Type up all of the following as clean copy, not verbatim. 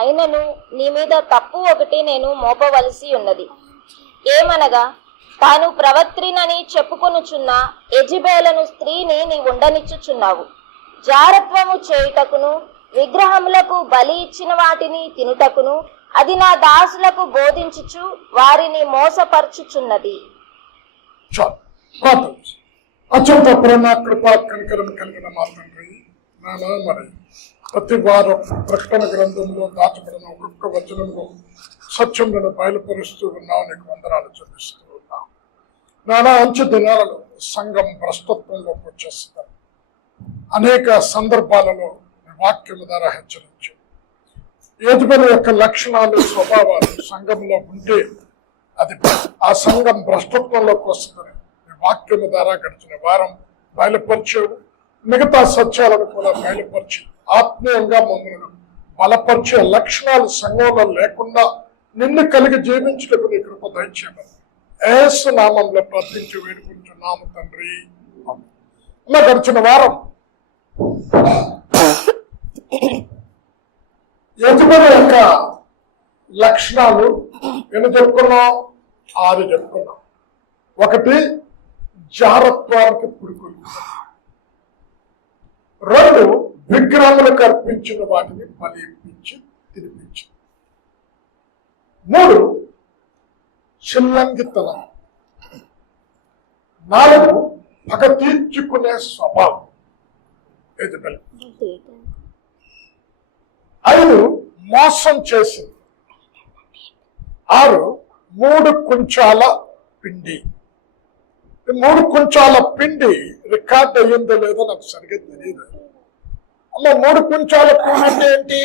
అయినను నీ మీద తప్పు ఒకటి నేను మోపవలసి ఉన్నది. ఏమనగా, తాను ప్రవక్త్రినని చెప్పుకొనుచున్న యెజెబెలను స్త్రీని నీ ఉండనిచ్చుచున్నావు. జారత్వము చేయుటకును విగ్రహములకు బలి ఇచ్చిన వాటిని తినుటకును అది నా దాసులకు బోధించుచు వారిని మోసపరచుచున్నది. అత్యంత ప్రేమ కృపా కనికరం కలిగిన మా తండ్రి, నానా మరి ప్రతి వారం ప్రకటన గ్రంథంలో దాచబడిన ఒక్కొక్క వచనంలో సత్యములను బయలుపరుస్తూ ఉన్నావు. నీకు వందనాలు చెల్లిస్తూ ఉన్నావు. నానా అంచు దినాలలో సంఘం భ్రష్టత్వంలోకి వచ్చేస్తారు. అనేక సందర్భాలలో వాక్యము ద్వారా హెచ్చరించు. యెజెబెలు యొక్క లక్షణాలు, స్వభావాలు సంఘంలో ఉంటే అది ఆ సంఘం భ్రష్టత్వంలోకి వస్తుందని వాక్యము ద్వారా గడిచిన వారం బయలుపరిచావు. మిగతా సత్యాలను కూడా బయలుపరిచి ఆత్మీయంగా మమ్మల్ని బలపరిచే లక్షణాలు సంఘంలో లేకుండా నిన్ను కలిగి జీవించుటకు నీ కృప దయచేయమని యేసు నామంలో ప్రార్థించి వేడుకుంటున్నాము తండ్రి. ఇలా గడిచిన వారం యెజెబెలు యొక్క లక్షణాలు ఎన్ని చెప్పుకున్నాం? 6 చెప్పుకున్నాం. ఒకటి, జారత్వానికి పురుకులు. 2, విగ్రహములకు అర్పించిన వాటిని బలి ఇప్పించి తినిపించి. 3, చిల్లంగితనం. 4, పగ తీర్చుకునే స్వభావం యెజెబెలు. 5, మోసం చేసింది. 6, 3 కుంచాల పిండి. 3 కుంచాల పిండి రికార్డ్ అయ్యిందో లేదో నాకు సరిగ్గా తెలియదు. అమ్మ, 3 కుంచాల పిండి అంటే ఏంటి?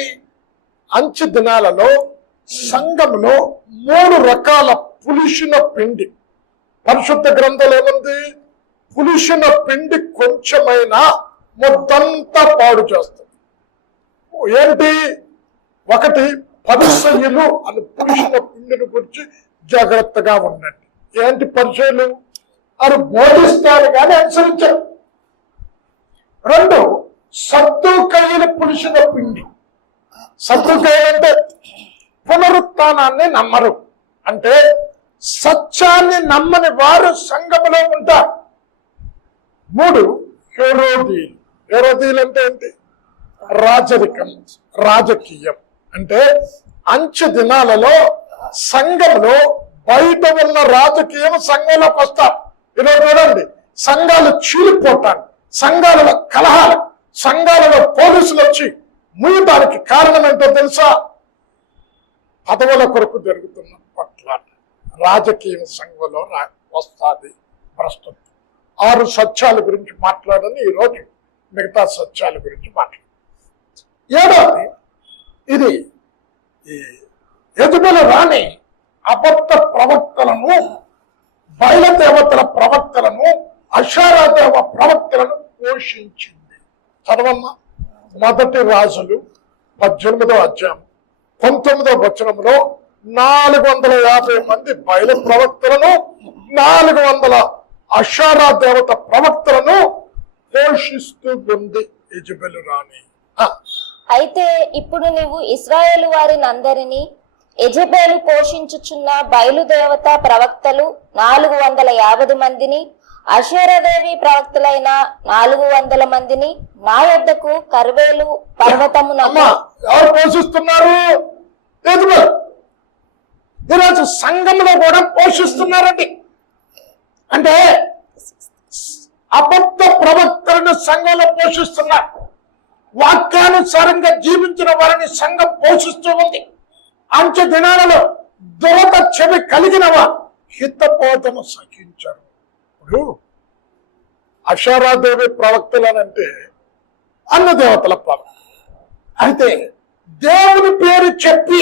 అంచె దినాలలో సంఘంలో 3 రకాల పులిసిన పిండి. పరిశుద్ధ గ్రంథాలు ఏముంది? పులిసిన పిండి కొంచెమైనా మొత్తంతా పాడు చేస్తుంది. ఏంటి? 1, పరిసయ్యులు అని పులిసిన పిండిని గురించి జాగ్రత్తగా ఉండండి. ఏంటి పరిచయాలు? అని బోధిస్తారు కానీ అనుసరించారు. 2, సద్దూకయ్యలు పులిసిన పిండి. సద్దూకయ్యలు అంటే పునరుత్థానాన్ని నమ్మరు, అంటే సత్యాన్ని నమ్మని వారు సంఘములో ఉంటారు. 3, హెరోదీలు. హెరోదీలు అంటే ఏంటి? రాజరికం, రాజకీయం. అంటే అంచె దినాలలో సంఘంలో బయట ఉన్న రాజకీయం సంఘంలోకి వస్తారు. ఈరోజు చూడండి, సంఘాలు చీలిపోతారు, సంఘాలలో కలహాలు, సంఘాలలో పోలీసులు వచ్చి ముయ్యడానికి కారణం ఏంటో తెలుసా? పదవుల కొరకు జరుగుతున్న పట్లాట. రాజకీయం సంఘంలో వస్తుంది భ్రష్టత్వం. 6 సత్యాల గురించి మాట్లాడని ఈరోజు మిగతా సత్యాల గురించి మాట్లాడు. 7వది, ఇది యెజెబెలు రాణి అబద్ధ ప్రవక్తలను, బయలుదేవతల ప్రవక్తలను, అషారాదేవ ప్రవక్తలను పోషించింది. చదవమ్మా. 1 రాజులు 18వ అధ్యాయం 19వ వచనంలో 450 మంది బయలు ప్రవక్తలను, 400 అషారా దేవత ప్రవక్తలను పోషిస్తూ ఉంది యెజెబెలు రాణి. అయితే ఇప్పుడు నీవు ఇశ్రాయేలు వారిని అందరినీ యెజెబెలు పోషించుచున్న బయలుదేవత ప్రవక్తలు 450 మందిని, అషేరాదేవి ప్రవక్తలైన 400 మందిని నా యొద్దకు కర్వేలు పర్వతమునకు. ఎవరు పోషిస్తున్నారు? యెజెబెలు. ఈరోజు సంఘంలో కూడా పోషిస్తున్నారండి. అంటే అబద్ధ ప్రవక్తలను సంఘంలో పోషిస్తున్నారు. వాక్యానుసారంగా జీవించిన వారిని సంఘం పోషిస్తూ ఉంది. అంచె దినాలలో దోత చెవి కలిగిన వారు హితబోధను సహించారు. ఇప్పుడు అషారాదేవి ప్రవక్తలనంటే అన్న దేవతల ప్రవక్త. అయితే దేవుని పేరు చెప్పి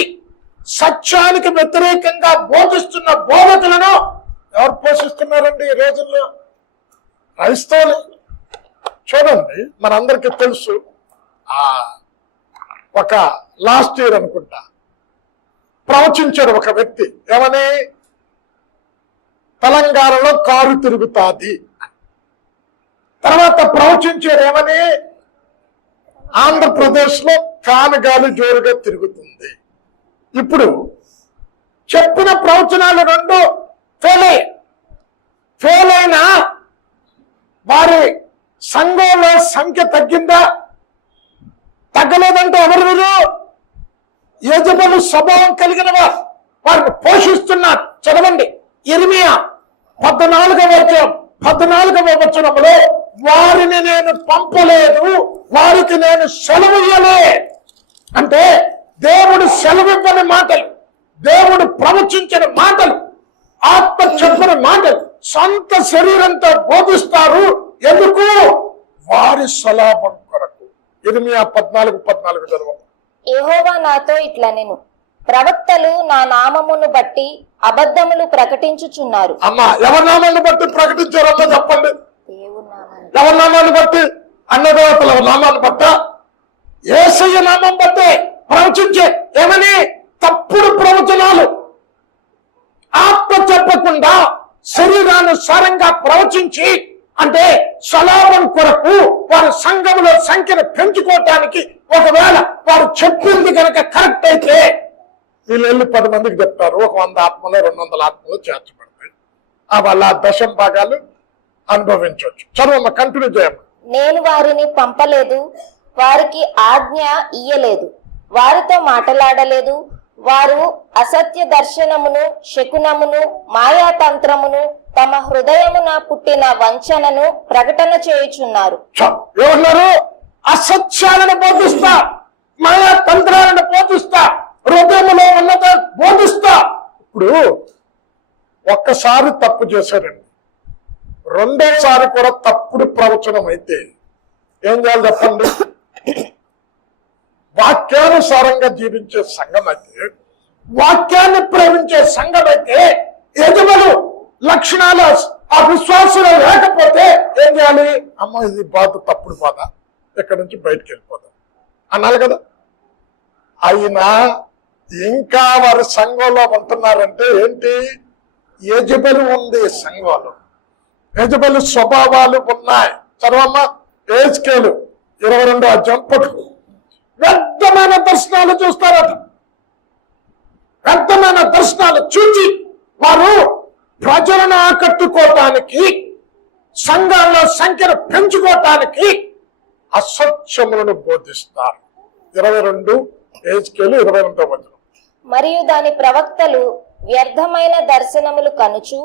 సత్యానికి వ్యతిరేకంగా బోధిస్తున్న బోధకులను ఎవరు పోషిస్తున్నారండి ఈ రోజుల్లో? క్రైస్తవులు. చూడండి, మనందరికీ తెలుసు, ఒక లాస్ట్ ఇయర్ అనుకుంటా ప్రవచించాడు ఒక వ్యక్తి. ఏమని? తెలంగాణలో కారు తిరుగుతాది. తర్వాత ప్రవచించాడు ఏమని? ఆంధ్రప్రదేశ్ లో ఫ్యాన్ గాలి జోరుగా తిరుగుతుంది. ఇప్పుడు చెప్పిన ప్రవచనాలు రెండు ఫెయిల్ అయినా వారి సంఘంలో సంఖ్య తగ్గిందా? తగ్గలేదంటే ఎవరు వీరు? యజమాను స్వభావం కలిగిన వారిని పోషిస్తున్నారు. చదవండి, ఇర్మియా 14వ వచనంలో వారిని నేను పంపలేదు, వారికి నేను సెలవు ఇయ్యలే అంటే దేవుడు సెలవివ్వని మాటలు, దేవుడు ప్రవచించిన మాటలు, ఆత్మ చెప్పిన మాటలు సొంత శరీరంతో బోధిస్తారు. ఎందుకు? వారి స్వలాభం కొరకు. ఇర్మియా 14:14 చదవండి. యెహోవా నాతో ఇట్లా నేను ప్రవక్తలు నా నామమును బట్టి అబద్ధములు ప్రకటించుచున్నారు. అమ్మా, ఎవరి నామాన్ని బట్టి ప్రకటించారమ్మా చెప్పండి. దేవుని నామాన్ని ఎవరి నామాన్ని బట్టి? అన్నదేవతల నామాన్ని బట్ట? యేసయ్య నామం బట్టే ప్రవచించే ఏమని? తప్పుడు ప్రవచనాలు. ఆత్మ చెప్పకుండా శరీరానుసారంగా ప్రవచించి, అంటే స్వలాభం కొరకు వారి సంఘములో సంఖ్యను పెంచుకోవటానికి, ఒకవేళ వారు చెప్పింది కనుక కరెక్ట్ అయితే వీళ్ళు వెళ్ళి 10 మందికి చెప్తారు. ఒక 100 ఆత్మలో 200 ఆత్మలో చేర్చబడతాయి. వాళ్ళ దశం భాగాలు అనుభవించవచ్చు. చదువమ్మ, కంటిన్యూ చేయమ్మ. నేను వారిని పంపలేదు, వారికి ఆజ్ఞ ఇయ్యలేదు, వారితో మాట్లాడలేదు. వారు అసత్య దర్శనమును, శకునమును, మాయాతంత్రమును, తమ హృదయమున పుట్టిన వంచనను ప్రకటన చేయుచున్నారు. ఏమన్నారు? అసత్యాలను బోధిస్తా, మాయాతంత్రాలను బోధిస్తా, హృదయములో ఉన్నత బోధిస్తా. ఇప్పుడు ఒక్కసారి తప్పు చేశారండి, రెండోసారి కూడా తప్పుడు ప్రవచనం అయితే ఏం చేయాలి చెప్పండి? వాక్యానుసారంగా జీవించే సంఘం అయితే, వాక్యాన్ని ప్రేమించే సంఘం అయితే, యజమాను లక్షణాలు ఆ విశ్వాసంలో లేకపోతే ఏం చేయాలి? అమ్మ, ఇది బాధ, తప్పుడు బాధ, ఇక్కడ నుంచి బయటకు వెళ్ళిపోదాం అనాలి కదా. అయినా ఇంకా వారి సంఘంలో ఉంటున్నారంటే ఏంటి? యజబెలు ఉంది సంఘంలో, యజబెలు స్వభావాలు ఉన్నాయి. చదవమ్మ, యెహెజ్కేలు 22వ అధ్యాయం పట్టుకు. వ్యర్థమైన దర్శనాలు చూస్తారట. వ్యర్థమైన దర్శనాలు చూచి వారు ప్రజలను ఆకట్టుకోవటానికి, సంఘాల్లో సంఖ్యను పెంచుకోవటానికి అసత్యములను బోధిస్తారు. 22 యెహెజ్కేలు 22వ వచనం. మరియు దాని ప్రవక్తలు వ్యర్థమైన దర్శనములు కనుచు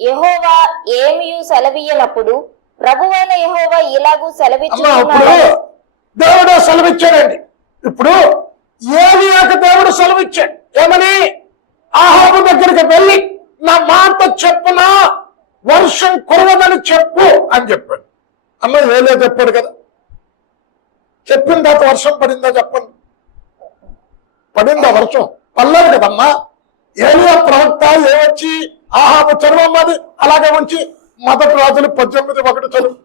యెహోవా ఏమియు సెలవీయనప్పుడు ప్రభువైన యెహోవా ఇలాగూ సెలవిచ్చుచున్నాడు. దేవుడు సెలవిచ్చాడండి. ఇప్పుడు ఏలియాకు దేవుడు సెలవిచ్చాడు. ఏమని? ఆహాబు దగ్గరికి వెళ్ళి నా మాట చెప్పునా, వర్షం కురవదని చెప్పు అని చెప్పాడు. అమ్మ, ఏలియా చెప్పాడు కదా. చెప్పిన తర్వాత వర్షం పడిందా చెప్పండి? పడిందా వర్షం? పర్లేదు కదమ్మా. ఏలియా ప్రవక్త ఏమొచ్చి ఆహాబు చదవమ్మది అలాగే ఉంచి 1 రాజులు 18:1 చదువు.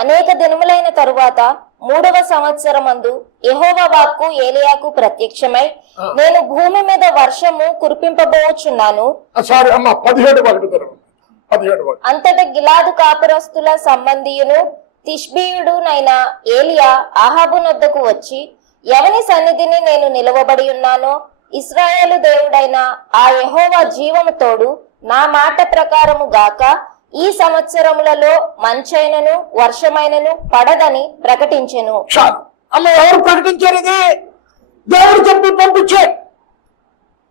అనేక దినములైన తరువాత 3వ సంవత్సరమందు యెహోవా వాక్కు ఏలియాకు ప్రత్యక్షమై, నేను భూమి మీద వర్షము కురిపింపబోచున్నాను. అంతట గిలాదు కాపురస్తుల సంబంధియును తిష్బీయుడునైన ఏలియా ఆహాబు నొద్దకు వచ్చి, ఎవని సన్నిధిని నేను నిలవబడి ఉన్నానో ఇశ్రాయేలు దేవుడైన ఆ యెహోవా జీవము తోడు నా మాట ప్రకారము గాక ఈ సంవత్సరములలో మంచైనను వర్షమైనను పడదని ప్రకటించెను. అమ్మ, ఎవరు ప్రకటించారు? ఇది దేవుడు చెప్పి పంపించే.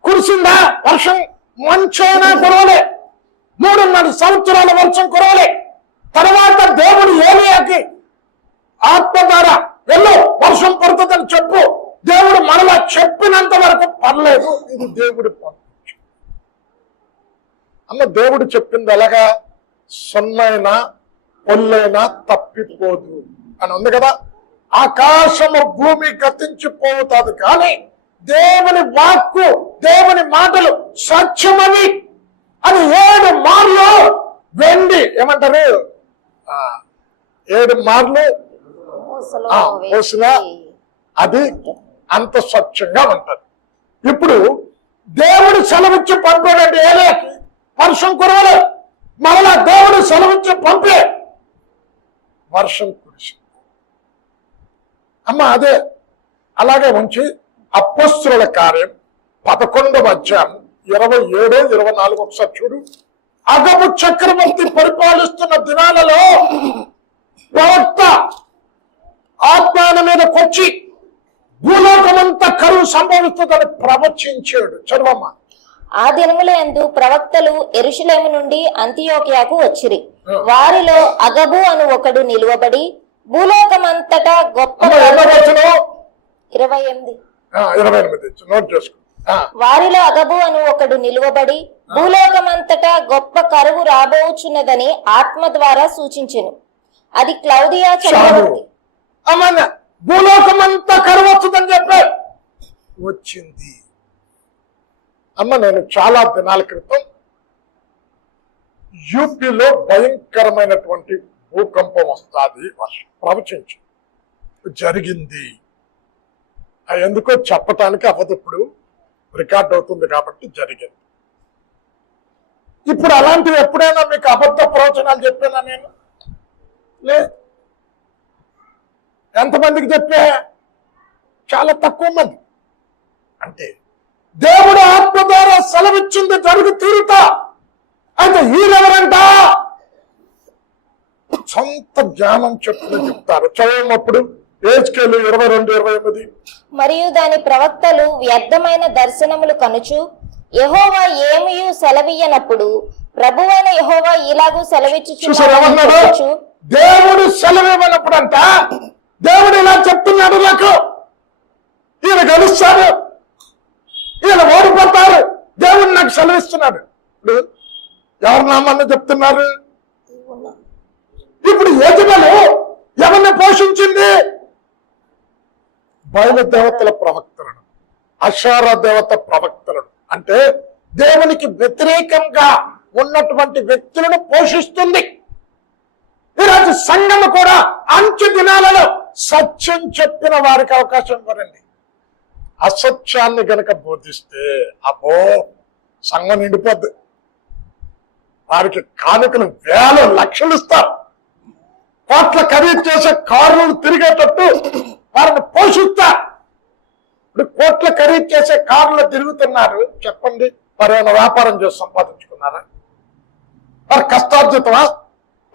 కురిసిందా వర్షం? మంచైనా కురవలే. 3.5 సంవత్సరాల వర్షం కురవలే. తర్వాత దేవుడు ఏలియాకి ఆత్మ ద్వారా వెళ్ళు, వర్షం పడుతుందని చెప్పు. దేవుడు మనలా చెప్పినంత వరకు పర్లేదు. ఇది దేవుడు పంపించు. అమ్మ, దేవుడు చెప్పింది ఎలాగా? సొన్నైనా పొల్లైనా తప్పిపోదు అని ఉంది కదా. ఆకాశము భూమి గతించిపోతుంది, కానీ దేవుని వాక్కు, దేవుని మాటలు సత్యమని అది 7 మార్లు వెండి ఏమంటారు 7 మార్లు పోసినా అది అంత స్వచ్ఛంగా ఉంటది. ఇప్పుడు దేవుడు సెలవిచ్చి పంపాడంటే ఏలేకి వర్షం కురవలేదు. మరలా దేవుడు సెలవిచ్చి పంపే వర్షం కురిసింది. అమ్మ అదే అలాగే ఉంచి అపొస్తలుల కార్యం 11వ అధ్యాయం 27, 24 ఒకసారి చూడు. అగబు చక్రవర్తి పరిపాలిస్తున్న దినాలలో ప్రవక్త ఆత్మాన మీదకి వచ్చి భూలోకమంతా కరువు సంభవిస్తుందని ప్రవచించాడు. చదవమ్మా. ఆ దినములందు ప్రవక్తలు యెరూషలేము నుండి అంతియోకియాకు వచ్చిరి. వారిలో అగబు అను ఒకడు నిలువబడి భూలోకమంతటా గొప్ప 28 నోట్ చేసుకో. వారిలో అగబు అను ఒకడు నిలువబడి భూలోకమంతటా గొప్ప కరువు రాబోచున్నదని ఆత్మ ద్వారా సూచించెను. అది క్లౌదియా చక్రవర్తి. అమ్మ భూలోకమంతా కరువు వస్తుందని చెప్పాడు. వచ్చింది. అమ్మ నేను చాలా దినాల క్రితం యూపీలో భయంకరమైనటువంటి భూకంపం వస్తుంది ప్రవచించి జరిగింది. ఎందుకో చెప్పటానికి అవ్వదు, ఇప్పుడు రికార్డ్ అవుతుంది కాబట్టి జరిగింది. ఇప్పుడు అలాంటివి ఎప్పుడైనా మీకు అబద్ధ ప్రవచనాలు చెప్పానా నేను? లే. ఎంతమందికి చెప్పా? చాలా తక్కువ మంది. అంటే దేవుడు ఆత్మ ద్వారా సెలవిచ్చింది జరుగు తీరుతా. అయితే వీరెవరంట? సొంత జ్ఞానం చెప్తారు. చదవనప్పుడు ఏజ్కేలు 22, 28. మరియు దాని ప్రవక్తలు వ్యర్థమైన దర్శనములు కనుచు యెహోవా ఏమియు సెలవియ్యనప్పుడు ప్రభువైన యెహోవా ఇలాగూ సెలవిచ్చుచున్నాడు. దేవుడు సెలవివ్వనప్పుడు అంట దేవుడు ఇలా చెప్తున్నాడు, నాకు ఈయన గెలుస్తాడు, ఈయన ఓడిపోతారు, దేవుడు నాకు సెలవిస్తున్నాడు. ఇప్పుడు ఎవరి నామాన్ని చెప్తున్నారు? ఇప్పుడు యెజెబెలు ఎవరిని పోషించింది? బయలు దేవతల ప్రవక్తలను, అషార దేవత ప్రవక్తలను, అంటే దేవునికి వ్యతిరేకంగా ఉన్నటువంటి వ్యక్తులను పోషిస్తుంది. ఈరోజు సంఘము కూడా అంచె దినాలలో సత్యం చెప్పిన వారికి అవకాశం ఇవ్వరండి. అసత్యాన్ని గనక బోధిస్తే అబ్బో సంఘం నిండిపోద్ది. వారికి కానుకలు వేల లక్షలు ఇస్తారు, కోట్ల ఖరీదు చేసే కార్లు తిరిగేటట్టు వారిని పోషిస్తారు. ఇప్పుడు కోట్ల ఖరీదు చేసే కార్లు తిరుగుతున్నారు, చెప్పండి వారు ఏమైనా వ్యాపారం చేసి సంపాదించుకున్నారా? వారి కష్టార్జితమా?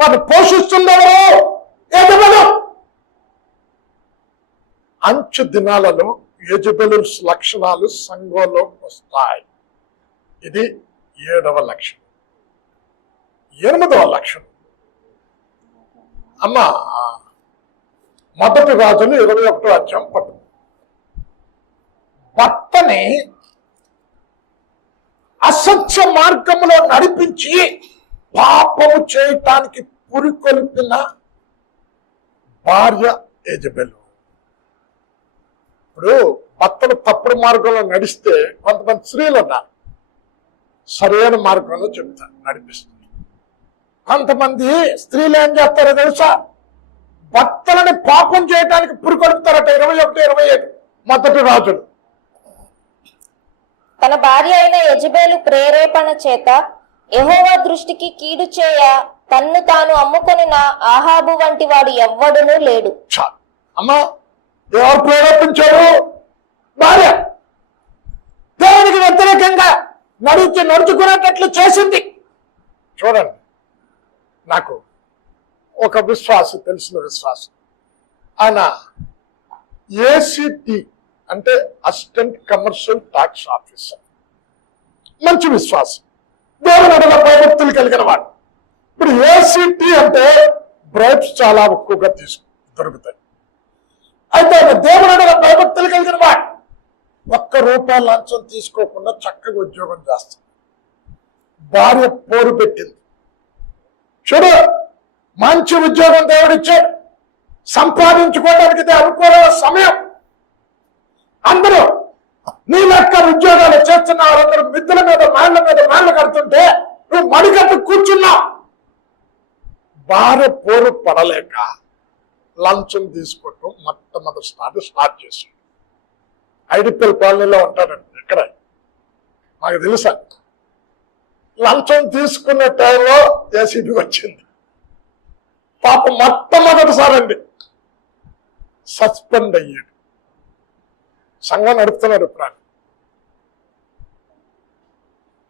వారిని పోషిస్తుండేవో యెజెబెలు. అంచు దినాలలో యెజెబెలు లక్షణాలు సంఘంలో వస్తాయి. ఇది 7వ లక్షణం. 8వ లక్షణం అమ్మ మొదటి రాజులు 21వ అధ్యాయం పట్టు. భర్తని అసత్య మార్గంలో నడిపించి పాపము చేయటానికి పురికొల్పిన భార్య యెజెబెలు. ఇప్పుడు భర్తను తప్పుడు మార్గంలో నడిస్తే కొంతమంది స్త్రీలు ఉన్నారు, సరైన మార్గంలో చెప్తారు, నడిపిస్తారు. కొంతమంది స్త్రీలు ఏం చేస్తారో తెలుసా? భర్తలని పాపం చేయడానికి పురికొల్పుతారట. 21, 27 మొదటి రాజులు. తన భార్య అయిన యెజెబెలు ప్రేరేపణ చేత యెహోవా దృష్టికి కీడు చేయ తన్ను తాను అమ్ముకొనిన ఆహాబు వంటి వాడు ఎవ్వడునూ లేడు. అమ్మా ఎవరు ప్రేరేపించారు? భార్య దేవునికి వ్యతిరేకంగా నడుచుకునేటట్లు చేసింది. చూడండి, నాకు ఒక విశ్వాసం, తెలిసిన విశ్వాసం, ఆయన ఏసీటీ అంటే అసిస్టెంట్ కమర్షియల్ ట్యాక్స్ ఆఫీసర్, మంచి విశ్వాసం, దేవుని అడగ భయభక్తులు కలిగిన వాడు. ఇప్పుడు ఏసీటీ అంటే బ్రైబ్స్ చాలా ఎక్కువగా దొరుకుతాయి. అయితే ఆయన దేవుని అడగ భయభక్తులు కలిగిన వాడు. ₹1 లంచం తీసుకోకుండా చక్కగా ఉద్యోగం చేస్తాడు. భార్య పోరు పెట్టింది. చూడు, మంచి ఉద్యోగం దేవుడిచ్చాడు, సంపాదించుకోవడానికి ఇది అనుకూలమైన సమయం. అందరూ నీ లెక్క ఉద్యోగాలు చేస్తున్న వారందరూ మిద్దెల మీద మాళ్ళ కడుతుంటే నువ్వు మడికట్టు కూర్చున్నావు. భార్య పోరు పడలేక లంచం తీసుకోవటం మొట్టమొదటి స్టార్ట్ చేశాడు. ఐడిపిఎల్ కాలనీలో ఉంటాడండి, ఇక్కడ మాకు తెలుసా. లంచం తీసుకునే టైంలో ఏసీబీ వచ్చింది. పాప మొట్టమొదటిసారండి సస్పెండ్ అయ్యాడు. సంఘం నడుపుతున్నాడు ఇప్పుడు.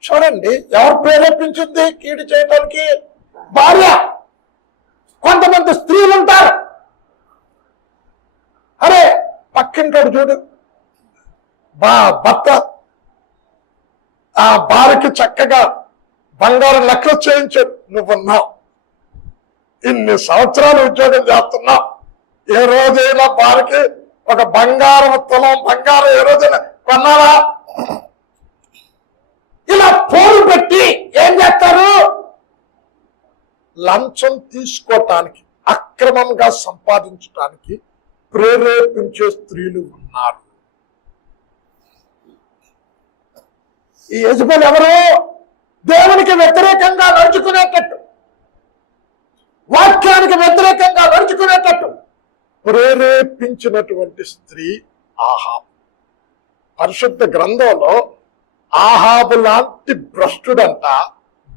చూడండి, ఎవరు ప్రేరేపించింది కీడు చేయడానికి? భార్య. కొంతమంది స్త్రీలు ఉంటారు, అరే పక్కింటాడు చూడు భర్త ఆ భార్యకి చక్కగా బంగారం నెక్లెస్ చేయించాడు. నువ్వున్నావు, ఇన్ని సంవత్సరాలు ఉద్యోగం చేస్తున్నావు, ఏ రోజైనా భార్యకి ఒక బంగారం తులం బంగారం ఏ రోజైనా కొన్నారా? ఇలా పోరు పెట్టి ఏం చేస్తారు? లంచం తీసుకోవటానికి, అక్రమంగా సంపాదించడానికి ప్రేరేపించే స్త్రీలు ఉన్నారు. ఈ యజమాని ఎవరు? దేవునికి వ్యతిరేకంగా నడుచుకునేటట్టు, వాక్యానికి వ్యతిరేకంగా నడుచుకునేటట్టు ప్రేరేపించినటువంటి స్త్రీ ఆహాబు. పరిశుద్ధ గ్రంథంలో ఆహాబు లాంటి భ్రష్టుడంట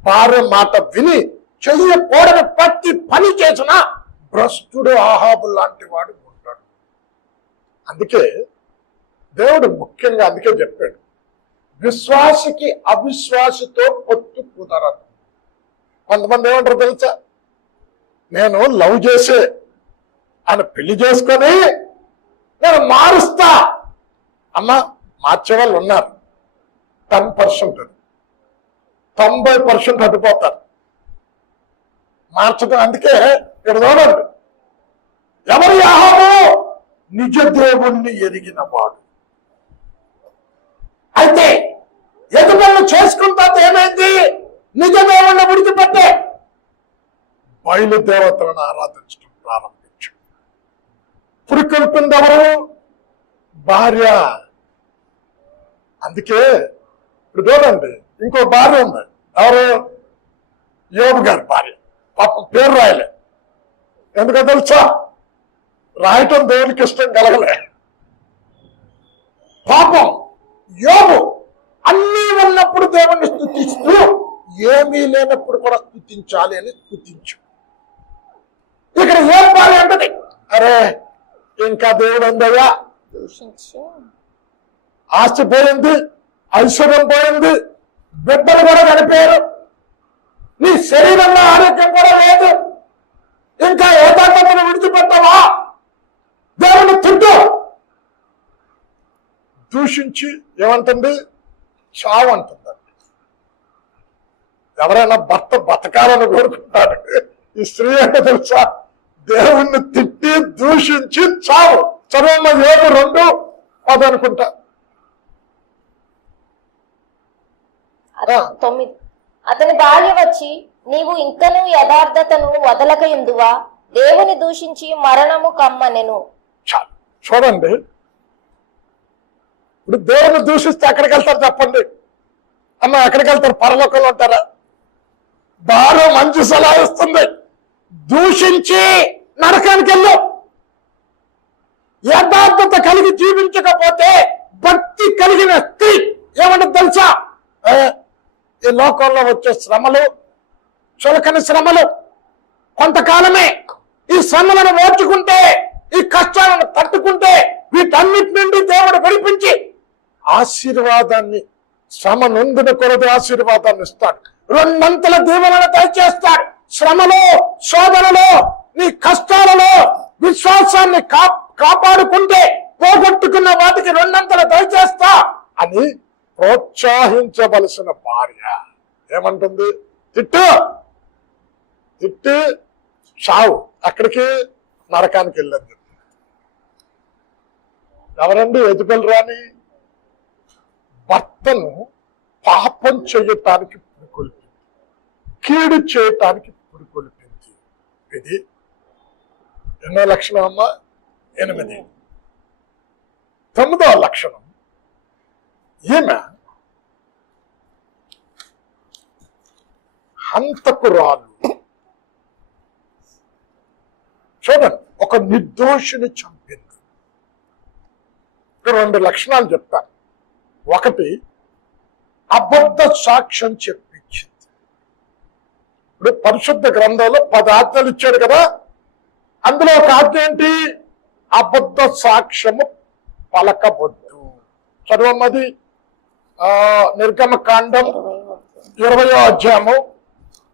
భార్య మాట విని చెయ్యకూడని ప్రతి పని చేసిన భ్రష్టుడు ఆహాబు లాంటి వాడు ఉంటాడు. అందుకే దేవుడు ముఖ్యంగా అందుకే చెప్పాడు, విశ్వాసికి అవిశ్వాసితో పొత్తు కుదరదు. కొంతమంది ఏమంటారు తెలుసా? నేను లవ్ చేసే ఆయన పెళ్లి చేసుకొని నేను మారుస్తా. అమ్మ, మార్చే వాళ్ళు ఉన్నారు 10%, 90% అడ్డుపోతారు మార్చడం. అందుకే ఇక్కడ చూడండి, ఎవరి ఆహాబు? నిజ దేవుణ్ణి ఎరిగిన వాడు. అయితే ఎదుగులను చేసుకుంటా ఏమైంది? నిజ దేవుణ్ణి విడిచిపెట్టే బయలుదేవతలను ఆరాధించడం ప్రారంభించు. పురికొల్పింది ఎవరు? భార్య. అందుకే ఇప్పుడు చూడండి, ఇంకో భార్య ఉంది. ఎవరు? యోబు గారి భార్య. పాపం పేరు రాయలే. ఎందుకో తెలుసా? రాయటం దేవునికి ఇష్టం కలగలే. పాపం యోబు అన్నీ ఉన్నప్పుడు దేవుణ్ణి స్తుతిస్తూ ఏమీ లేనప్పుడు కూడా స్తుతించాలి అని స్తుతించు. ఇక్కడ ఏం భార్య అంటది? అరే ఇంకా దేవుడు ఉందయ్యా, ఆస్తి పోయింది, ఐశ్వర్యం పోయింది, బిడ్డలు కూడా గడిపారు, నీ శరీరంలో ఆరోగ్యం కూడా లేదు, ఇంకా ఏకాగ్రతను విడిచిపెట్టావా? దేవుని తిట్టు. దూషించి ఏమంటుంది? చావు అంటుందండి. ఎవరైనా భర్త బతకాలని కోరుకుంటారు. ఈ స్త్రీ అంటే తెలుసా? దేవుణ్ణి తిట్టి దూషించి చావు. చదువు ఏడు 2:10 అనుకుంటా. 9. అతని భార్య వచ్చి, నీవు ఇంకను యథార్థతను వదలక ఎందువా? దేవుని దూషించి మరణము కమ్మనెను. చూడండి, ఇప్పుడు దేవుని దూషిస్తే ఎక్కడికి వెళ్తారు చెప్పండి? అమ్మ, ఎక్కడికి వెళ్తారు? పరలోకంలో ఉంటారా? భార్య మంచి సలహా ఇస్తుంది, దూషించి నరకానికి వెళ్ళు. యథార్థత కలిగి జీవించకపోతే భక్తి కలిగిన స్త్రీ ఏమంటే తెలుసా? ఈ లోకంలో వచ్చే శ్రమలు, చులకని శ్రమలు కొంతకాలమే. ఈ శ్రమలను ఓర్చుకుంటే, ఈ కష్టాలను తట్టుకుంటే, వీటన్నిటి నుండి దేవుడు విడిపించి ఆశీర్వాదాన్ని, శ్రమ నొందిన కొరది ఆశీర్వాదాన్ని ఇస్తాడు. 2 దీవెనలు దయచేస్తాడు. శ్రమలో, శోధనలో, నీ కష్టాలలో విశ్వాసాన్ని కాపాడుకుంటే పోగొట్టుకున్న వాటికి 2 దయచేస్తా అని ప్రోత్సహించవలసిన భార్య ఏమంటుంది? తిట్టు, తిట్టి చావు, అక్కడికి నరకానికి వెళ్ళండి. ఎవరండి ఎదుగులు రాని? భర్తను పాపం చేయటానికి పురికొల్పింది, కీడు చేయటానికి పురికొల్పింది. ఇది ఎన్నో లక్షణం అమ్మ? 8. 9వ లక్షణం, ఈమె హంతకురాలు. చూడండి, ఒక నిర్దోషిని చంపింది. 2 లక్షణాలు చెప్తాను. 1, అబద్ధ సాక్ష్యం చెప్పించింది. ఇప్పుడు పరిశుద్ధ గ్రంథంలో 10 ఆజ్ఞలు ఇచ్చాడు కదా, అందులో ఒక ఆజ్ఞ ఏంటి? అబద్ధ సాక్ష్యము పలకవద్దు. చదవమ్మది నిర్గమకాండం 20వ అధ్యాయము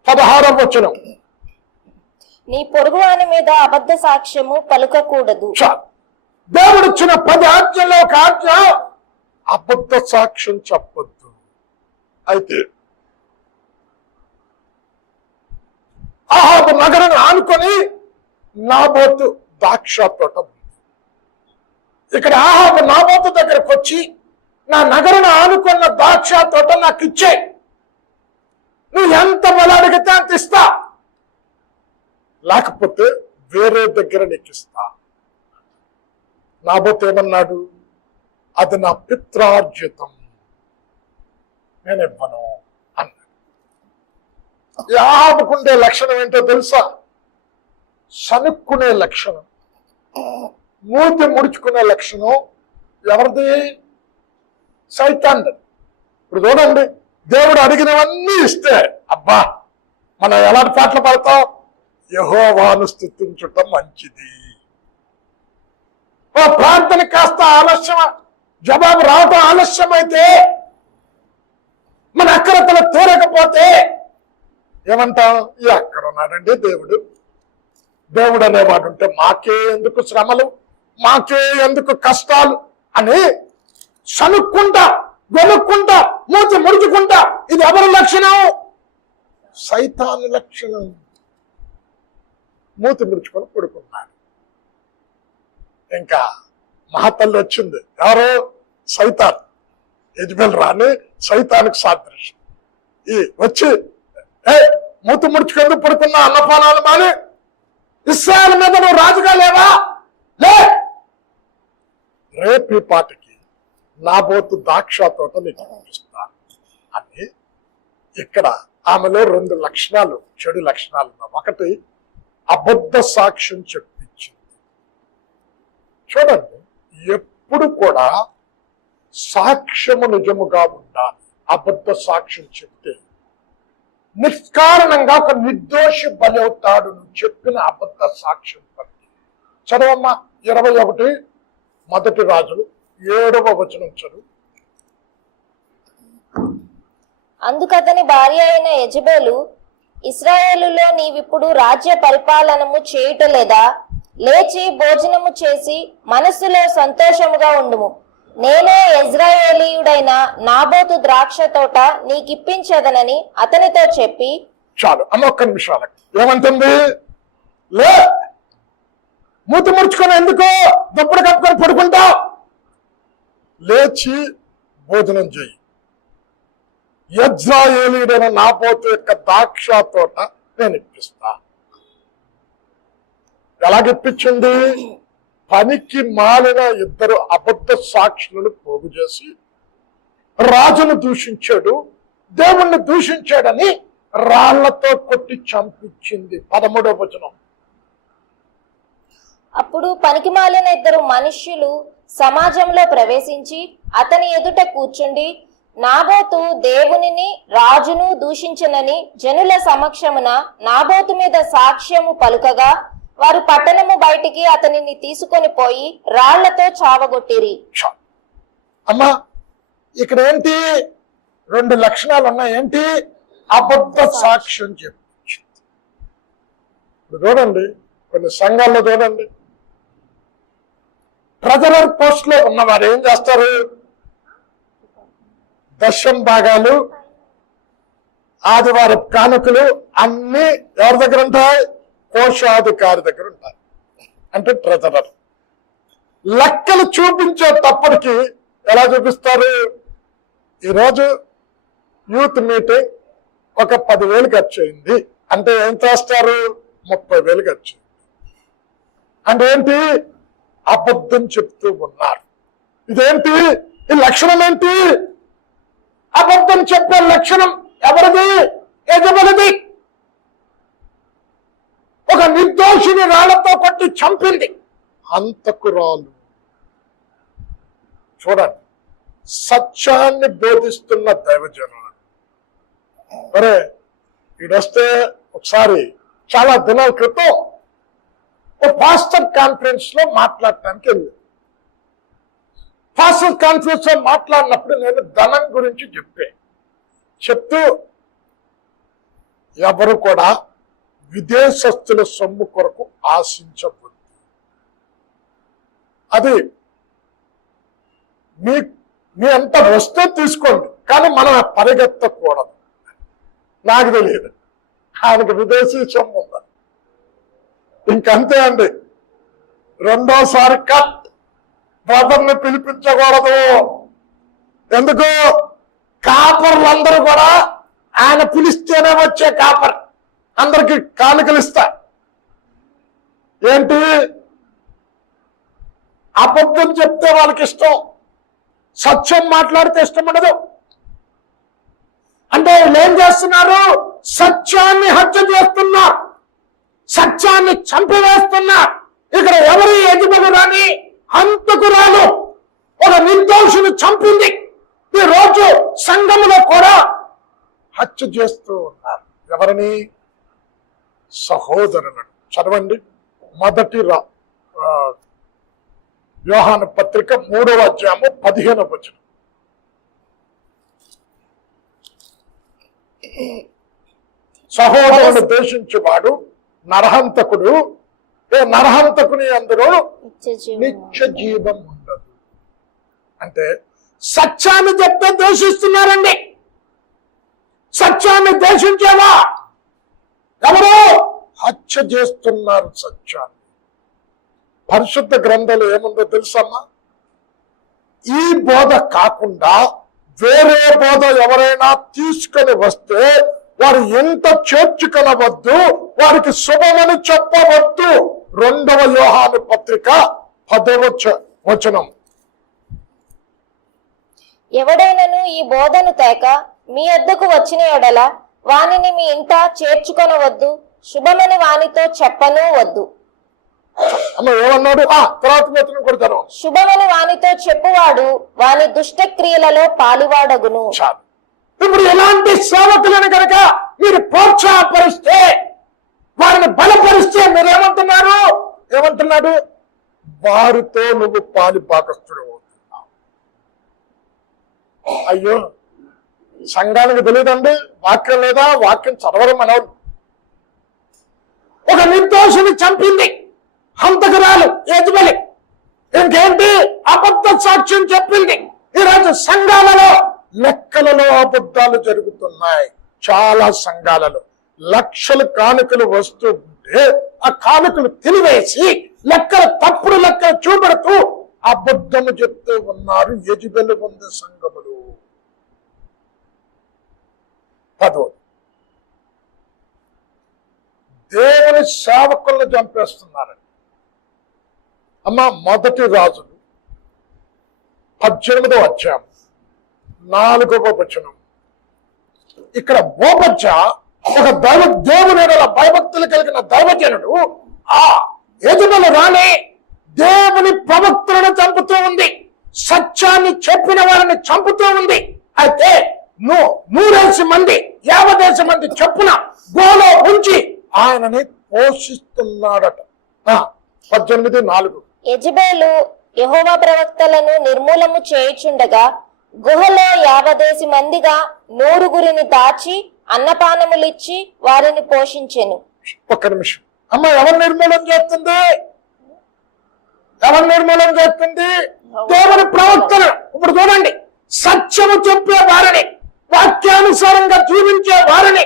16వ వచనం. నీ పొరుగువాని మీద అబద్ధ సాక్ష్యము పలుకకూడదు. దేవుడు ఇచ్చిన 10 ఆజ్ఞల్లో ఒక ఆజ్ఞ అబద్ధ సాక్ష్యం చెప్పొద్దు. అయితే అహాబు నగరం ఆనుకొని నాబోతు ద్రాక్ష తోట ఉంది. ఇక్కడ అహాబు నాబోతు దగ్గరకు వచ్చి, నా నగరం ఆనుకున్న ద్రాక్ష తోట నాకు ఇచ్చే, నువ్వు ఎంత బల అడిగితే అంత ఇస్తా, లేకపోతే వేరే దగ్గర నీకు ఇస్తా. నాబోతు ఏమన్నాడు? అది నా పిత్రార్జితం, నేను ఇవ్వను అన్నాడు. యాబుకుండే లక్షణం ఏంటో తెలుసా? సనుక్కునే లక్షణం, మూతి ముడుచుకునే లక్షణం. ఎవరిది? సైతాన్. ఇప్పుడు చూడండి, దేవుడు అడిగినవన్నీ ఇస్తే అబ్బా మనం ఎలాంటి పాటలు పాడతాం? యెహోవాను స్తుతించటం మంచిది. ఓ ప్రార్థన కాస్త ఆలస్యం, జవాబు రావటం ఆలస్యమైతే, మన అక్కరతలు తీరకపోతే ఏమంటాం? ఎక్కడ ఉన్నాడండి దేవుడు? దేవుడు అనేవాడు ఉంటే మాకే ఎందుకు శ్రమలు, మాకే ఎందుకు కష్టాలు అని సనుక్కుంటా, వెనుక్కుంటా, మూతి ముడుచుకుంటా. ఇది ఎవరి లక్షణం? సైతాను లక్షణం. మూతి ముడుచుకొని పడుకున్నాడు. ఇంకా మహాతల్లి వచ్చింది. ఎవరో? సైతాన్. యజబెల్ రాని సైతానికి సాదృశ్యం. ఈ వచ్చి, మూతి ముడుచుకెందుకు పడుకున్నా? అన్నపానాలు మాని ఇశ్రాయేలు మీద నువ్వు రాజుగా లేవా? లే, రేపు ఈ పాటికి నాబోతు ద్రాక్ష తోట నీకు చూపిస్తా అని. ఇక్కడ ఆమెలో 2 లక్షణాలు, చెడు లక్షణాలు ఉన్నాయి. ఒకటి, అబద్ధ సాక్ష్యం చెప్పించింది. చూడండి, ఎప్పుడు కూడా సాక్ష్యము నిజముగా ఉండాలి. అబద్ధ సాక్ష్యం చెప్తే నిష్కారణంగా ఒక నిర్దోషి బలవుతాడు. నువ్వు చెప్పిన అబద్ధ సాక్ష్యం బట్టి. చదవమ్మా 21 మొదటి రాజులు 7వ వచనం చదువు. అందుకతని భార్య అయిన యెజెబెలు, ఇశ్రాయేలులో నీవిప్పుడు రాజ్య పరిపాలనము చేయుటలేదా? లేచి భోజనము చేసి మనస్సులో సంతోషముగా ఉండుము. నేనే ఇశ్రాయేలీయుడైన నాబోతు ద్రాక్ష తోట నీకిప్పించదనని అతనితో చెప్పి. చాలు అమ్మ, ఒక్క నిమిషాలకు ఏమంటుంది? లే, మూతి ముడుచుకొని ఎందుకు దుప్పటి కప్పుకొని పడుకుంటావు? లేచి భోజనం చేయి. ఇశ్రాయేలీయుడైన నాబోతు యొక్క ద్రాక్ష తోట నేను ఇప్పిస్తా. ఎలాగిప్పించింది? పనికి మాలిన 2 అబద్ధ సాక్షులను పోగు చేసి రాజును దూషించాడు, దేవుణ్ణి దూషించాడని రాళ్లతో కొట్టి చంపించింది. 13వ వచనం. అప్పుడు పనికిమాలిన 2 మనుష్యులు సమాజంలో ప్రవేశించి అతని ఎదుట కూర్చుండి, నాబోతు దేవునిని రాజును దూషించనని జనుల సమక్షమున నాబోతు మీద సాక్ష్యము పలుకగా, వారు పట్టణము బయటికి అతనిని తీసుకొని పోయి రాళ్లతో చావగొట్టిరి. అమ్మా, ఇక్కడ ఏంటి? 2 లక్షణాలు ఉన్నాయి. ఏంటి? అబద్ధ సాక్ష్యం చెప్పించింది. ఇప్పుడు చూడండి, కొన్ని సంఘాల్లో చూడండి, ట్రెజరర్ పోస్ట్ లో ఉన్నవారు ఏం చేస్తారు? దశం భాగాలు, ఆదివారం కానుకలు అన్ని ఎవరి దగ్గర ఉంటాయి? కోశాధికారి దగ్గర ఉంటాయి. అంటే ట్రెజరర్. లెక్కలు చూపించేటప్పటికి ఎలా చూపిస్తారు? ఈరోజు యూత్ మీటింగ్ ఒక 10,000 ఖర్చు అయింది అంటే ఏం చేస్తారు? 30,000 ఖర్చు. అంటే ఏంటి? అబద్ధం చెప్తూ ఉన్నారు. ఇదేంటి? ఈ లక్షణం ఏంటి? అబద్ధం చెప్పే లక్షణం ఎవరిది? యెజబెలుది. ఒక నిర్దోషిని రాళ్లతో కొట్టి చంపింది. హంతకురాలు. చూడండి, సత్యాన్ని బోధిస్తున్న దైవజనులు. అరే, ఈడొస్తే ఒకసారి చాలా దినాల క్రితం ఒక పాస్టర్ కాన్ఫరెన్స్ లో మాట్లాడటానికి వెళ్ళాను. పాస్టర్ కాన్ఫరెన్స్ లో మాట్లాడినప్పుడు నేను ధనం గురించి చెప్తూ ఎవరు కూడా విదేశస్తుల సొమ్ము కొరకు ఆశించవద్దు. అది మీ అంత వస్తే తీసుకోండి, కానీ మనం పరిగెత్తకూడదు. నాకు తెలియదు ఆయనకు విదేశీ సొమ్ము ఉందా, ఇంకంతే అండి. రెండోసారి కట్, బ్రదర్ని పిలిపించకూడదు. ఎందుకు? కాపర్లందరూ కూడా ఆయన పిలిస్తేనే వచ్చే కాపర్, అందరికి కానుకలు ఇస్తా. ఏంటి? అబద్ధం చెప్తే వాళ్ళకి ఇష్టం, సత్యం మాట్లాడితే ఇష్టం ఉండదు. అంటే వీళ్ళు ఏం చేస్తున్నారు? సత్యాన్ని హత్య చేస్తున్నారు, సత్యాన్ని చంపివేస్తున్నారు. ఇక్కడ ఎవరి యజమానురాని హంతకురాలు ఒక నిర్దోషుని చంపింది. ఈ రోజు సంఘములో కూడా హత్య చేస్తూ ఉన్నారు. ఎవరిని? సహోదరులను. చదవండి మొదటి యోహాను పత్రిక 3వ అధ్యాయము 15వ వచనం. సహోదరుని ద్వేషించువాడు నరహంతకుడు, నరహంతకుని అందులో నిత్య జీవం ఉండదు. అంటే సత్యాన్ని చెప్తే ద్వేషిస్తున్నారండి. సత్యాన్ని ద్వేషించేవా ఎవరు? హత్య చేస్తున్నారు సత్యాన్ని. పరిశుద్ధ గ్రంథాలు ఏముందో తెలుసమ్మా? ఈ బోధ కాకుండా వేరే బోధ ఎవరైనా తీసుకొని వస్తే వారు ఎంత చేర్చుకొనవద్దు, వారికి శుభమని చెప్పవద్దు. 2వ యోహాను పత్రిక 10వ వచనం. ఎవడైనను ఈ బోధను తేక మీ వద్దకు వచ్చిన ఎడల వానిని మీ ఇంట చేర్చుకొనవద్దు, శుభమని వానితో చెప్పను వద్దు. అమ్మ ఏమన్నాడు? తర్వాత వచనం కొడతాను. శుభమని వానితో చెప్పువాడు వాని దుష్ట క్రియలలో పాలువాడగును. ఇప్పుడు ఎలాంటి సేవకులను కనుక మీరు ప్రోత్సాహపరిస్తే, వారిని బలపరిస్తే మీరేమంటున్నారు? ఏమంటున్నాడు? వారితో నువ్వు పాలి భాగస్థుడు అవుతున్నావు. అయ్యో, సంఘానికి తెలియదండి, వాక్యం లేదా? వాక్యం చదవడం మనవు. ఒక నిర్దోషిని చంపింది హంతకురాలు యజమాని. ఇంకేంటి? అబద్ధ సాక్ష్యం చెప్పింది. ఈరోజు సంఘాలలో లెక్కలలో అబద్ధాలు జరుగుతున్నాయి. చాలా సంఘాలలో లక్షలు కానుకలు వస్తూ ఉంటే ఆ కానుకలు తినివేసి లెక్కలు తప్పుడు లెక్కలు చూపెడుతూ అబద్ధము చెప్తూ ఉన్నారు యజబెలు ఉంది సంఘములు. 10 దేవుని సేవకులను చంపేస్తున్నారని. అమ్మ మొదటి రాజులు 18వ అధ్యాయం 4వ వచనం. ఇక్కడ ఓబజ్జ ఒక దేవుని భయభక్తులు కలిగిన దైవజనుడు ఆ యజమాను రాని దేవుని ప్రవక్తలను చంపుతూ ఉంది, సత్యాన్ని చెప్పిన వారిని చంపుతూ ఉంది. అయితే 100 మంది 50 మంది చొప్పున గోలో ఉంచి ఆయనని పోషిస్తున్నాడట. 18:4. యెజెబెలు యెహోవా ప్రవక్తలను నిర్మూలము చేయుచుండగా గుహలో 50 మందిగా 100 దాచి అన్నపానములిచ్చి వారిని పోషించెను. ఒక్క నిమిషం అమ్మ, ఎవరు నిర్మూలన చేస్తుంది? ఎవరు నిర్మూలన చేస్తుంది? దేవుని ప్రవక్తలు. ఇప్పుడు చూడండి, సత్యము చెప్పే వారిని, వాక్యానుసారంగా జీవించే వారిని,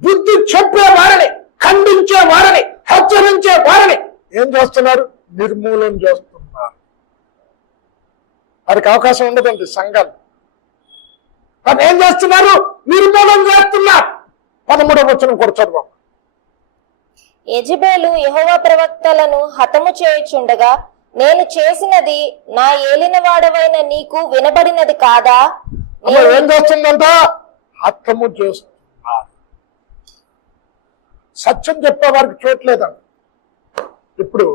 బుద్ధి చెప్పే వారిని, ఖండించే వారిని, హెచ్చరించే వారిని ఏం చేస్తున్నారు? నిర్మూలన చేస్తున్నారు. వారికి అవకాశం ఉండదండి సంఘాలు. కానీ ఏం చేస్తున్నారు? నిర్మూలన చేస్తున్నారు. 13వ వచనం కూడా చదువు. యెజెబెలు యెహోవా ప్రవక్తలను హతము చేయుచుండగా నేను చేసినది నా ఏలినవాడవైన నీకు వినబడినది కాదా? ఏం చేస్తుందంట? హతము చేస్తున్నారు. సత్యం చెప్పే వారికి చూడలేదండి. ఇప్పుడు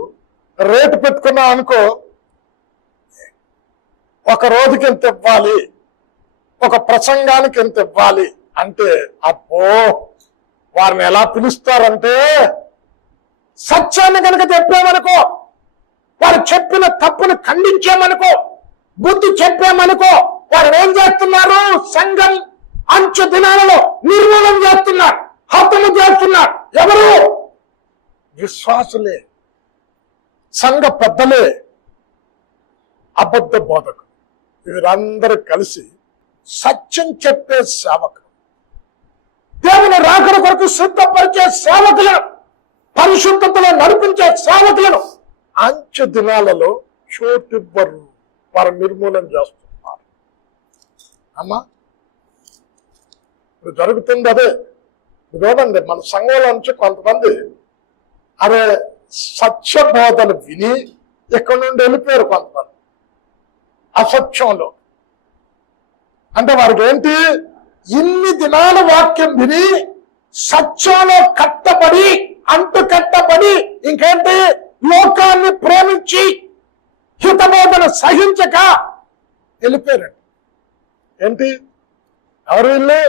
రేటు పెట్టుకున్నా అనుకో, ఒక రోజుకి ఎంత ఇవ్వాలి, ఒక ప్రసంగానికి ఎంత ఇవ్వాలి అంటే, అబ్బో వారిని ఎలా పిలుస్తారంటే, సత్యాన్ని కనుక చెప్పామనుకో, వారు చెప్పిన తప్పును ఖండించామనుకో, బుద్ధి చెప్పామనుకో, వారు ఏం చేస్తున్నారు? సంఘం అంచు దినాలలో నిర్మూలన చేస్తున్నారు, హతము చేస్తున్నారు. ఎవరు? విశ్వాసులే, సంఘ పెద్దలే, అబద్ధ బోధకులు. వీరందరూ కలిసి సత్యం చెప్పే సేవకులు, దేవుని రాకడ కొరకు సిద్ధపరిచే సేవకులను, పరిశుద్ధతలో నడిపించే సేవకులను అంచె దినాలలో చోటివ్వరు, వారు నిర్మూలన చేస్తున్నారు. అమ్మా, ఇప్పుడు జరుగుతుంది అదే. చూడండి, మన సంఘంలో నుంచి కొంతమంది అరే సత్య బోధలు విని ఇక్కడ నుండి వెళ్ళిపోయారు. కొంతమంది అసత్యంలో, అంటే వారికి ఏంటి, ఇన్ని దినాల వాక్యం విని సత్యంలో కట్టబడి, అంటు కట్టబడి, ఇంకేంటి, లోకాన్ని ప్రేమించి హితబోధన సహించక వెళ్ళిపోయారండి. ఏంటి, ఎవరు వీళ్ళు?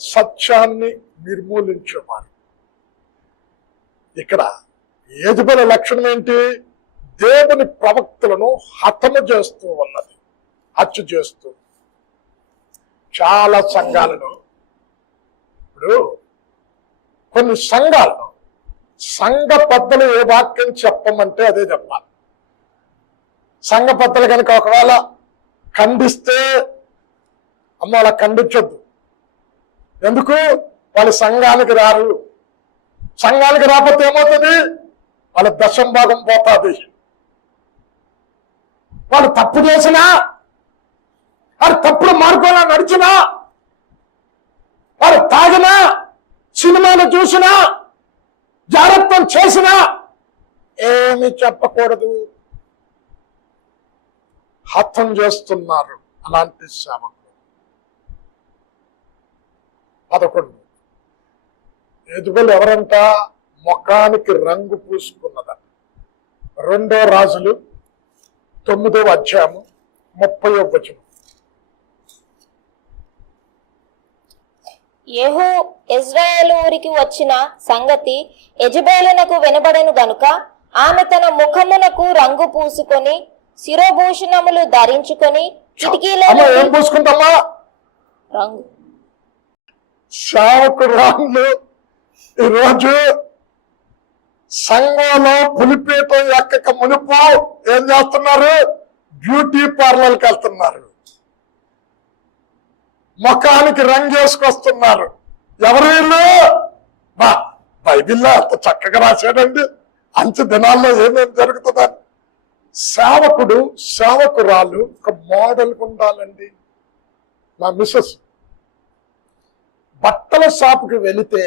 సత్యాన్ని నిర్మూలించేవారు. ఇక్కడ యెజబెలు లక్షణం ఏంటి? దేవుని ప్రవక్తలను హతము చేస్తూ ఉన్నది, హత్య చేస్తూ. చాలా సంఘాలను, ఇప్పుడు కొన్ని సంఘాలను సంఘ పెద్దలు ఏ వాక్యం చెప్పమంటే అదే చెప్పాలి. సంఘ పెద్దలు కనుక ఒకవేళ ఖండిస్తే, అమ్మ అలా ఖండించొద్దు. ఎందుకు? వాళ్ళు సంఘానికి రారు. సంఘానికి రాకపోతే ఏమవుతుంది? వాళ్ళ దశం భాగం పోతుంది. వాళ్ళు తప్పు చేసినా, వారు తప్పుడు మార్గంలో నడిచినా, వారు తాగినా, సినిమాలు చూసినా, జాగ్రత్తం చేసినా ఏమి చెప్పకూడదు. హతం చేస్తున్నారు అలాంటి సేవకులు. 11 యెజబెలు ఎవరంట? ముఖానికి రంగు పూసుకున్నదట. 2 రాజులు 9వ అధ్యాయము 30వ వచనం. యెహూ ఇశ్రాయేలు ఊరికి వచ్చిన సంగతి యెజబెలునకు వినబడెను గనుక ఆమె తన ముఖమునకు రంగు పూసుకొని శిరోభూషణములు ధరించుకొని కిటికీలలో ఏం పూసుకుంటామా? రంగు. సేవకురాళ్ళు ఈరోజు సంఘంలో పులిపీఠం ఎక్కక మునుపు ఏం చేస్తున్నారు? బ్యూటీ పార్లర్కి వెళ్తున్నారు, ముఖానికి రంగు వేసుకొస్తున్నారు. ఎవరు వీళ్ళు? బైబిల్లో అంత చక్కగా రాశాడండి, అంచె దినాల్లో ఏమేమి జరుగుతుందని. సేవకుడు, సేవకురాలు ఒక మోడల్గా ఉండాలండి. మా మిస్సెస్ బట్టల షాపుకి వెళితే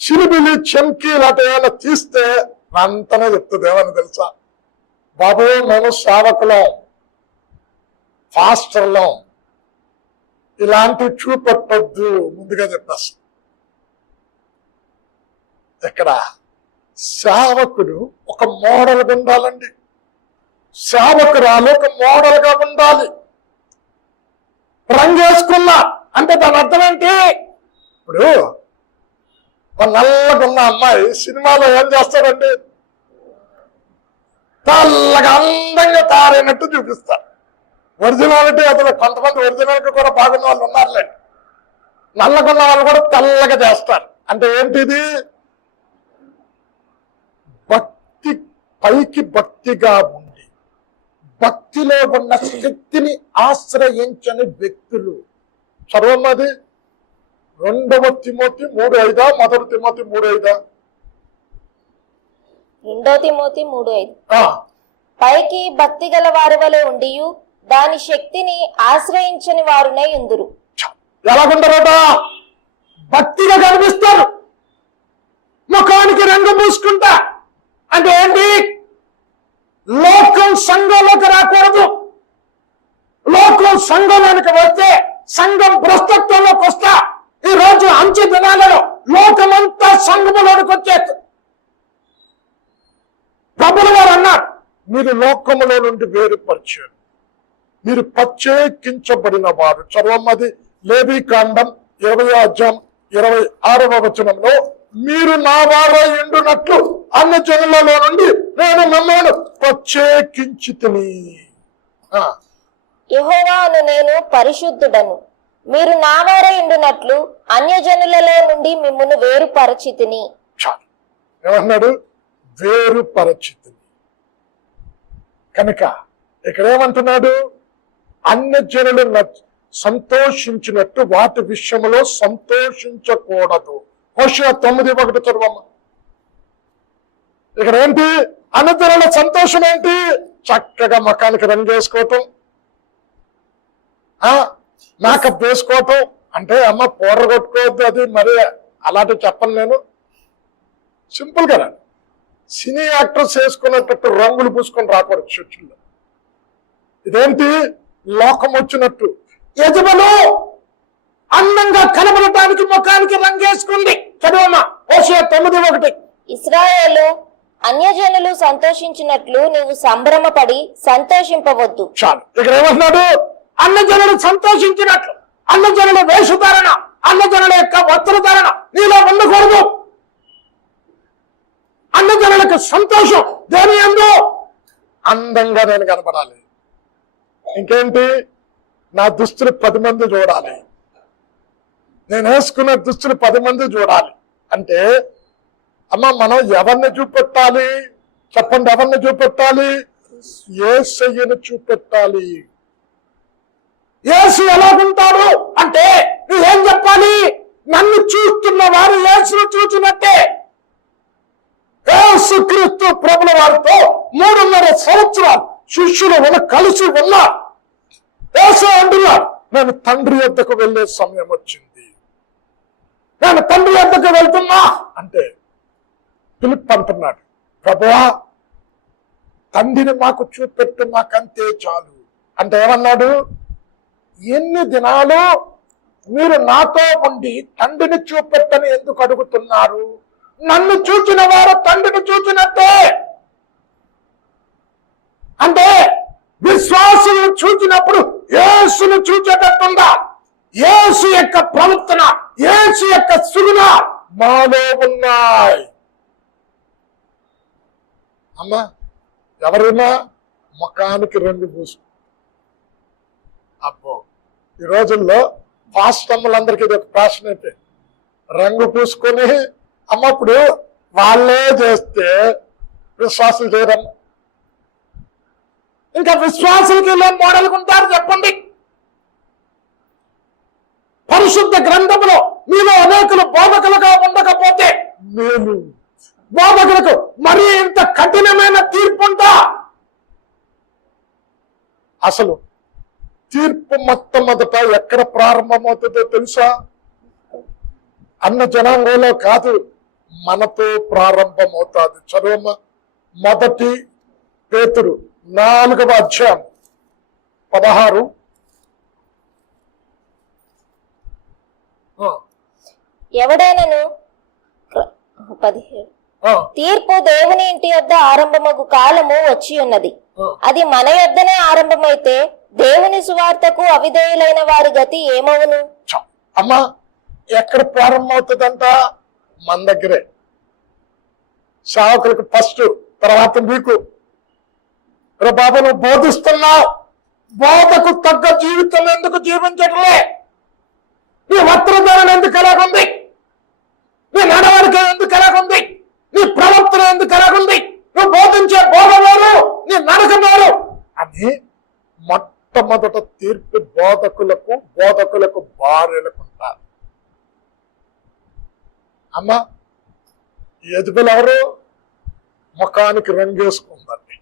చిరుబిలి చెంకీలు అటు ఏమైనా తీస్తే అంతనే చెప్తుంది. ఏమని తెలుసా? బాబు, మేము సేవకులం, ఫాస్టర్లం, ఇలాంటివి చూపెట్టొద్దు ముందుగా చెప్పేస్తాం. ఇక్కడ సేవకుడు ఒక మోడల్గా ఉండాలండి, సేవకురాలు ఒక మోడల్గా ఉండాలి. రంగు వేసుకున్నా అంటే దాని అర్థం ఏంటి? ఇప్పుడు ఒక నల్లగా ఉన్న అమ్మాయి సినిమాలో ఏం చేస్తారండి? తెల్లగా అందంగా తయారైనట్టు చూపిస్తారు. ఒరిజినాలిటీ అసలు కొంతమంది ఒరిజినాలిటీ కూడా బాగున్న వాళ్ళు ఉన్నారులేండి. నల్లగున్న వాళ్ళు కూడా తెల్లగా చేస్తారు. అంటే ఏంటిది? భక్తి, పైకి భక్తిగా ఉండి భక్తిలో ఉన్న శక్తిని ఆశ్రయించని వ్యక్తులు. చదవన్నది 2వ తిమోతి 3:5, 1 తిమోతి 3:5. 2 తిమోతి 3:5. పైకి భక్తి గల వారి వలె ఉండియు దాని శక్తిని ఆశ్రయించని వారునే ఉందురు. ఎలాగుంటారట? భక్తిగా కనిపిస్తారు, ముఖానికి రంగు పూసుకుంటా. అంటే ఏంటి? లోకం సంఘంలోకి రాకూడదు. లోకం సంఘంలోనికి వస్తే సంఘం భ్రష్టత్వంలోకి వస్తా. ఈ రోజు అంచె దినాలలో లోకమంతా సంఘములోనికి వచ్చేస్తుంది. ప్రభులు వారు అన్నారు, మీరు లోకములో నుండి వేరుపరిచారు, మీరు ప్రత్యేకించబడిన వారు. చర్వమ్మది లేవి కాండం 20 అధ్యాయం 26వ వచనంలో మీరు నా వారై ఉండునట్లు అన్ని జనులలో నుండి నేను మిమ్మల్ని ప్రత్యేకించితిని. యెహోవాను నేను పరిశుద్ధుడను, మీరు నా వారై ఉండునట్లు అన్యజనులలో నుండి మిమ్మును వేరుపరచితిని. చాలు. ఏమన్నాడు? వేరుపరచితిని. కనుక ఇక్కడ ఏమంటున్నాడు? అన్ని జనులు సంతోషించినట్టు వాటి విషయంలో సంతోషించకూడదు. హోషేయ 9:1 చదవమ్మా. ఇక్కడ ఏంటి? అన్ని జనుల సంతోషం ఏంటి? చక్కగా మకానికి రంగు వేసుకోవటం, మేకప్ వేసుకోవటం. అంటే అమ్మ పౌడర్ కొట్టుకోవద్దు, అది మరి అలాంటివి చెప్పను నేను. సింపుల్ గా సినీ యాక్టర్స్ వేసుకున్నట్టు రంగులు పూసుకొని రాకూడదు చర్చిల్లో. ఇదేంటి? లోకం వచ్చినట్టు. యజమాను అందంగా కనబడటానికి ముఖానికి రంగేసుకుంది. చదవమ్మా హోషేయ 9:1. ఇశ్రాయేలు అన్యజనులు సంతోషించినట్లు నీవు సంభ్రమపడి సంతోషింపవద్దు. చాలు. ఇక్కడ ఏమంటున్నాడు? అన్నజనులు సంతోషించినట్లు, అన్నజనుల వేషధారణ, అన్నజనుల యొక్క వస్త్రధారణ నీలో ఉండకూడదు. అన్నజనులకు సంతోషం దేని అందు? అందంగా నేను కనపడాలి. ఇంకేంటి? నా దుస్తులు 10 మంది చూడాలి, నేను వేసుకున్న దుస్తులు 10 మంది చూడాలి. అంటే అమ్మ మనం ఎవరిని చూపెట్టాలి? చెప్పండి, ఎవరిని చూపెట్టాలి? యేసయ్యను చూపెట్టాలి. యేసు ఎలాగుంటాడు అంటే నువ్వేం చెప్పాలి? నన్ను చూస్తున్న వారు యేసును చూచినట్టే. యేసుక్రీస్తు ప్రభుల వారితో 3.5 సంవత్సరాలు శిష్యులు కలిసి ఉన్నారు. యేసు అంటున్నారు, నేను తండ్రి వద్దకు వెళ్ళే సమయం వచ్చింది, నేను తండ్రి వద్దకు వెళ్తున్నా అంటే ఫిలిప్ అంటున్నాడు, ప్రభువా తండ్రిని మాకు చూపెట్టు, మాకంతే చాలు. అంటే ఏమన్నాడు? ఎన్ని దినాలు మీరు నాతో ఉండి తండ్రిని చూపెట్టని ఎందుకు అడుగుతున్నారు? నన్ను చూచిన వారు తండ్రిని చూచినట్టే. అంటే విశ్వాసులు చూచినప్పుడు యేసును చూచేటట్టుందా? యేసు యొక్క ప్రవర్తన, యేసు యొక్క సుగుణ మాలో ఉన్నాయి. అమ్మా ఎవరైనా ముఖానికి రంగు పూసు. అబ్బో ఈ రోజుల్లో పాస్టమ్మలందరికీ ఇది ఒక ఫ్యాషన్ అయితే రంగు పూసుకొని అమ్మప్పుడు వాళ్ళే చేస్తే విశ్వాసులు చేయరమ్మా. ఇంకా విశ్వాసులకి ఇలా మోడల్గా ఉంటారు చెప్పండి? పరిశుద్ధ గ్రంథంలో మీలో అనేకులు బోధకులుగా ఉండకపోతే నేను బోధకులకు మరీ ఇంత కఠినమైన తీర్పు ఉందా? అసలు తీర్పు మొట్టమొదట ఎక్కడ ప్రారంభమవుతుందో తెలుసా? అన్న జనాంగంలో కాదు, మనతో ప్రారంభమవుతుంది. చదువమ్మ 1 పేతురు 4వ అధ్యాయం 16. ఎవడైనను 17 తీర్పు దేవుని ఇంటి యొద్ద ఆరంభమగు కాలము వచ్చి ఉన్నది, అది మన యొద్దనే ఆరంభమైతే దేవుని సువార్తకు అవిధేయులైన వారి గతి ఏమవును? అమ్మా ఎక్కడ ప్రారంభమవుతుందంట? మన దగ్గరే. సేవకులకు ఫస్ట్, తర్వాత మీకు. బాబు నువ్వు బోధిస్తున్నావు, బోధకు తగ్గ జీవితం ఎందుకు జీవించట్లే? నీ వస్త్రధారణ ఎందుకు ఎలాగుంది? నీ నడవడిక ఎందుకు ఎలాగుంది? నీ ప్రవర్తన ఎందుకు ఎలాగుంది? నువ్వు బోధించే బోధ వేరు, నీ నడక వేరు అని మొట్టమొదట తీర్పు బోధకులకు భార్యలకు ఉంటారు. అమ్మా ఎదుగులు ఎవరు? ముఖానికి రంగు వేసుకుందండి.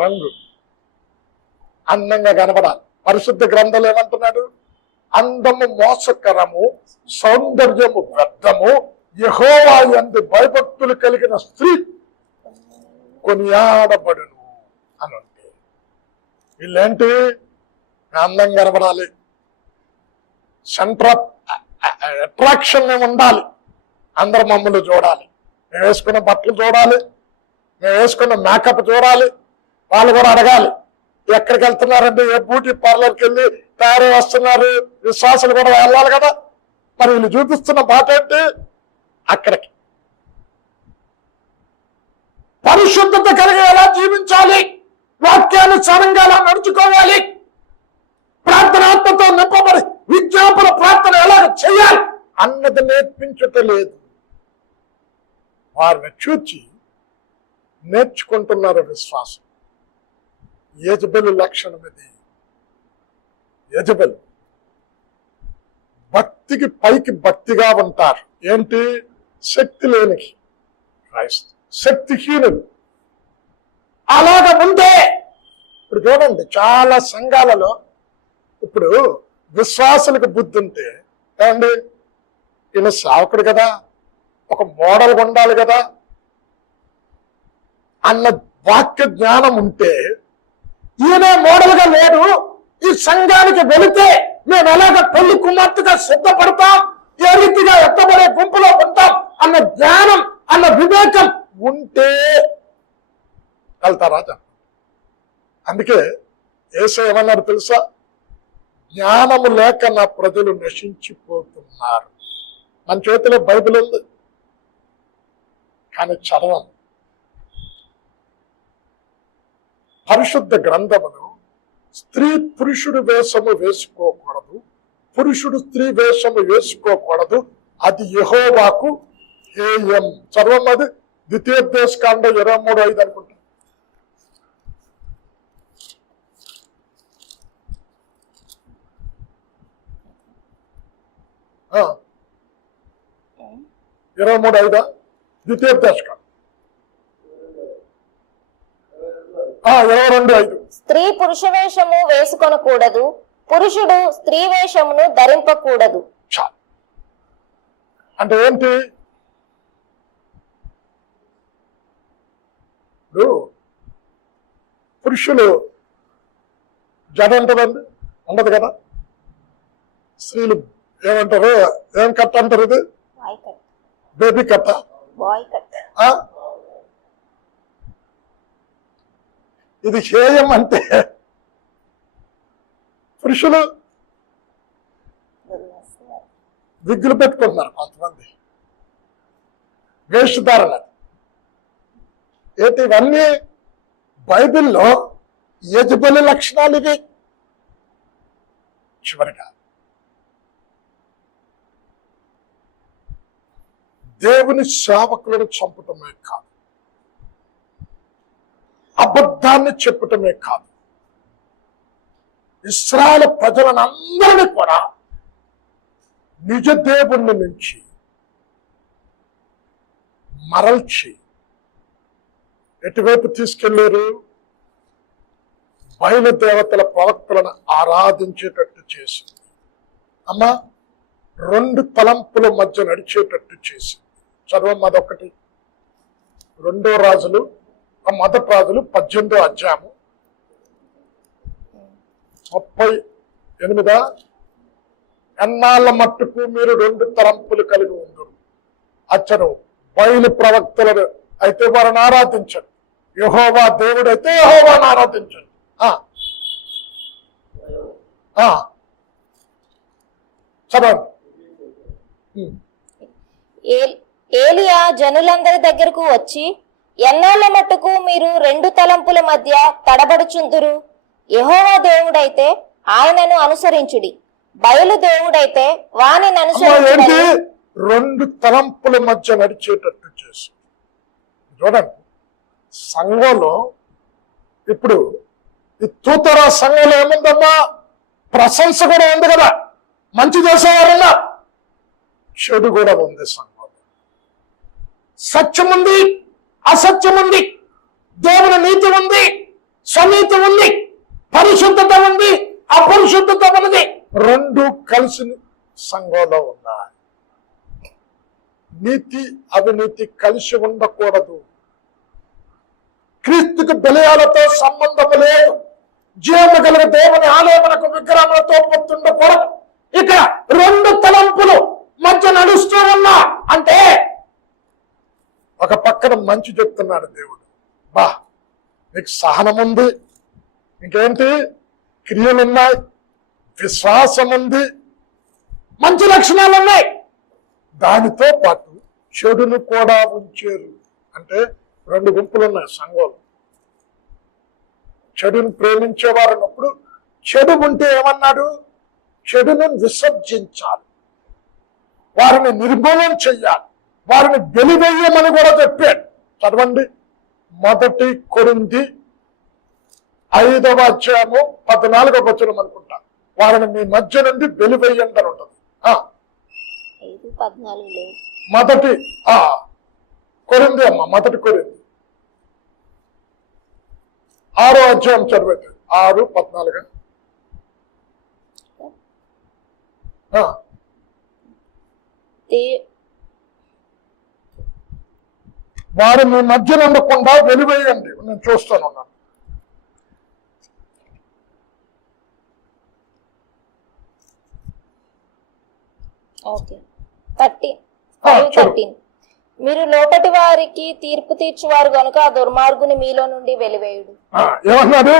రంగు అందంగా కనబడాలి. పరిశుద్ధ గ్రంథాలు ఏమంటున్నాడు? అందము మోసకరము, సౌందర్యము వ్యర్థము, యెహోవా యందు భయభక్తులు కలిగిన స్త్రీ కొనియాడబడును అని అంటే వీళ్ళేంటి? అందంగా కనబడాలి, సెంటర్ ఆఫ్ అట్రాక్షన్ మేము ఉండాలి, అందరు మమ్మల్ని చూడాలి, మేము వేసుకున్న బట్టలు చూడాలి, మేము వేసుకున్న మేకప్ చూడాలి, వాళ్ళు కూడా అడగాలి ఎక్కడికి వెళ్తున్నారంటే, ఏ బ్యూటీ పార్లర్కి వెళ్ళి తయారు వస్తున్నారు. విశ్వాసాలు కూడా వెళ్ళాలి కదా, మరి వీళ్ళు చూపిస్తున్న మాట ఏంటి? అక్కడికి పరిశుద్ధత కలిగి ఎలా జీవించాలి, వాక్యానుసారంగా ఎలా నడుచుకోవాలి, ప్రార్థనాత్మతో నింపబడి విజ్ఞాపన ప్రార్థన ఎలా చేయాలి అన్నది నేర్పించటలేదు. వారిని చూచి నేర్చుకుంటున్నారు విశ్వాసం. యెజబెలు లక్షణం ఇది. యెజబెలు భక్తికి పైకి భక్తిగా ఉంటారు. ఏంటి? శక్తి లేని క్రైస్తవ, శక్తిహీనులు. అలాగ ఉంటే ఇప్పుడు చూడండి, చాలా సంఘాలలో ఇప్పుడు విశ్వాసులకు బుద్ధి ఉంటే ఏమండి, ఈయన సేవకుడు కదా, ఒక మోడల్ ఉండాలి కదా అన్న వాక్య జ్ఞానం ఉంటే, ఈయనే మోడల్ గా లేడు, ఈ సంఘానికి వెళితే మేము ఎలాగ పెళ్లి కుమార్తెగా సిద్ధపడతాం, ఏ రీతిగా ఎత్తబడే గుంపులో ఉంటాం అన్న జ్ఞానం, అన్న వివేకం ఉంటే వెళ్తారా? అందుకే యేసయ్య ఏమన్నాడు తెలుసా? జ్ఞానము లేక నా ప్రజలు నశించిపోతున్నారు. మన చేతిలో బైబిల్ ఉంది, కానీ చదవం. పరిశుద్ధ గ్రంథమును స్త్రీ పురుషుడు వేషము వేసుకోకూడదు, పురుషుడు స్త్రీ వేషము వేసుకోకూడదు, అది యెహోవాకు హేయం. చదవం అది ద్వితీయోపదేశకాండ 23:5 అనుకుంటా. ఆ 23:5 ద్వితీయోపదేశకాండ 22:5. స్త్రీ పురుష వేషము వేసుకొనకూడదు, పురుషుడు స్త్రీ వేషమును ధరింపకూడదు. చాలు. అంటే ఏంటి? ఇప్పుడు పురుషులు జడ ఉంటుందండి, ఉండదు కదా. స్త్రీలు ఏమంటారు? ఏం కట్ అంటారు? ఇది boy cut, baby cut. Boy cut. ఇది హేయం. అంటే పురుషులు విగ్గులు పెట్టుకుంటున్నారు కొంతమంది, వేషధారణ. ఏంటి ఇవన్నీ? బైబిల్లో యెజబెలు లక్షణాలు ఇవి. చివరిగా దేవుని సేవకులను చంపటమే కాదు, అబద్ధాన్ని చెప్పటమే కాదు, ఇశ్రాయేలు ప్రజలను అందరినీ కూడా నిజ దేవుని నుంచి మరల్చి ఎటువైపు తీసుకెళ్లారు? బయలుదేవతల ప్రవక్తలను ఆరాధించేటట్టు చేసింది. అమ్మా, 2 తలంపుల మధ్య నడిచేటట్టు చేసింది. చదవం అదొకటి. 2 రాజులు, మొదటి రాజులు 18వ అధ్యాయము 38. ఎన్నాళ్ళ మట్టుకు మీరు 2 తలంపులు కలిగి ఉందరు, అచ్చను బయలు ప్రవక్తలను అయితే వారిని ఆరాధించండి, యెహోవా దేవుడు అయితే యెహోవాను ఆరాధించండి. చదవండి. ఏలియా జనులందరి దగ్గరకు వచ్చి, ఎన్నాళ్ళ మట్టుకు మీరు 2 తలంపుల మధ్య తడబడుచుందురు? యెహోవా దేవుడైతే ఆయనను అనుసరించుడి, బయలు దేవుడైతే వానిని అనుసరించుడి. 2 తలంపుల మధ్య నడిచేటట్టు చేసి చూడండి. సంఘంలో ఇప్పుడు ఈ తూతరా సంఘంలో ఏముందమ్మా? ప్రశంస కూడా ఉంది కదా, మంచి చేసేవారన్నా, చెడు కూడా ఉంది సంఘంలో. సత్యం ఉంది, అసత్యం ఉంది, దేవుని నీతి ఉంది, స్వనీతి ఉంది, పరిశుద్ధత ఉంది, అపరిశుద్ధత ఉంది. 2 కలిసి సంఘంలో ఉన్నాయి. నీతి అవినీతి కలిసి ఉండకూడదు. క్రీస్తుకి బలియాలతో సంబంధం లేదు. జీవము కలిగిన దేవుని ఆలయమునకు విగ్రహములతో పొత్తుండకూడదు. ఇక 2 తలంపులు మధ్య నడుస్తూ ఉన్నా అంటే ఒక పక్కన మంచి చెప్తున్నాడు దేవుడు. బా, నీకు సహనం ఉంది, ఇంకేంటి క్రియలున్నాయి, విశ్వాసం ఉంది, మంచి లక్షణాలు ఉన్నాయి, దానితో పాటు చెడును కూడా ఉంచారు. అంటే రెండు గుంపులు ఉన్నాయి సంఘంలో. చెడును ప్రేమించేవారు అన్నప్పుడు చెడు ఉంటే ఏమన్నాడు? చెడును విసర్జించాలి, వారిని నిర్మూలన చెయ్యాలి, వారిని వెలివేయమని కూడా చెప్పాడు. చదవండి, 1 కొరింథీ 5వ అధ్యాయము 14వ వచనం అనుకుంటా. వారిని మీ మధ్య నుండి వెలివేయండి అని ఉంటుంది. 5:14 లేదు. 1 కొరింథీ అమ్మ, 1 కొరింథీ 6వ అధ్యాయం చదివితే 6:14. వారు మీ మధ్య ఉండకుండా వెలివేయండి. నేను చూస్తాను. ఓకే, 13. మీరు లోపటి వారికి తీర్పు తీర్చువారు గనుక ఆ దుర్మార్గుని మీలో నుండి వెలివేయుడు. ఏమన్నాడు?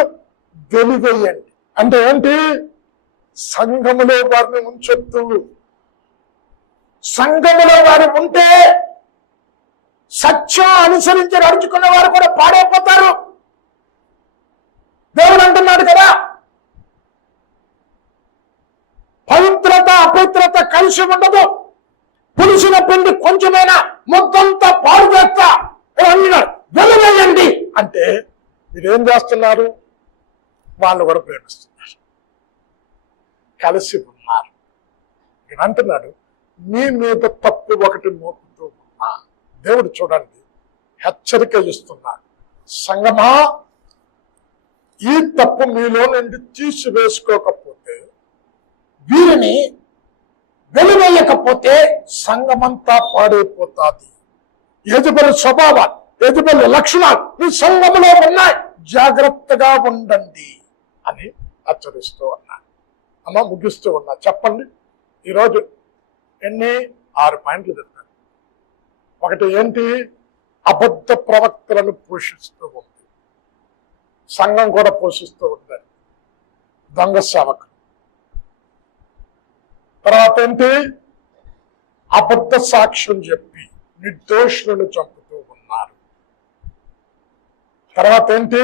వెలివేయండి అంటే ఏంటి? సంఘములో వారిని ఉంచొద్దు. సంఘములో వారు ఉంటే సత్యం అనుసరించి నడుచుకున్న వారు కూడా పాడైపోతారు. దేవుడు అంటున్నాడు కదా, పవిత్రత అపవిత్రత కలిసి ఉండదు. పులిసిన పిండి కొంచెమైనా మొత్తంతా పాడు చేస్తా అన్నాడు. వెలివేయండి అంటే మీరేం చేస్తున్నారు? వాళ్ళు కూడా ప్రేమిస్తున్నారు, కలిసి ఉన్నారు. ఇక్కడ అంటున్నాడు, మీ మీద తప్పు ఒకటి మోపుతూ ఉన్నా. దేవుడు చూడండి, హెచ్చరిక ఇస్తున్నాడు. సంగమా, ఈ తప్పు మీలో నుండి తీసివేసుకోకపోతే, వీరిని వెలివేయకపోతే సంఘమంతా పాడైపోతుంది. యజబెలు స్వభావాలు, యజబెలు లక్షణాలు మీ సంఘములో ఉన్నాయి, జాగ్రత్తగా ఉండండి అని హెచ్చరిస్తూ ఉన్నాను. అమ్మ, ముగిస్తూ ఉన్నా. చెప్పండి, ఈరోజు 6 పాయింట్లు చెప్తాను. ఒకటి ఏంటి? అబద్ధ ప్రవక్తలను పోషిస్తూ ఉంది. సంఘం కూడా పోషిస్తూ ఉంటారు, దొంగ సేవకులు. తర్వాత ఏంటి? అబద్ధ సాక్ష్యం చెప్పి నిర్దోషులను చంపుతూ ఉన్నారు. తర్వాత ఏంటి?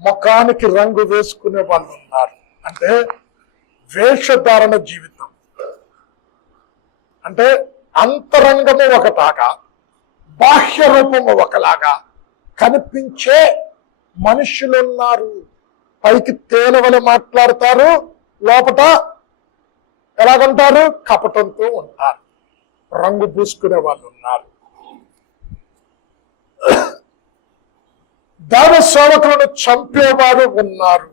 ముఖానికి రంగు వేసుకునే వాళ్ళు ఉన్నారు. అంటే వేషధారణ జీవితం. అంటే అంతరంగము ఒకలాగా, బాహ్య రూపము ఒకలాగా కనిపించే మనుషులున్నారు. పైకి తేనెవలు మాట్లాడతారు, లోపల ఎలాగంటారు? కపటంతో ఉంటారు. రంగు పూసుకునే వాళ్ళు ఉన్నారు. దైవ సేవకులను చంపేవారు ఉన్నారు.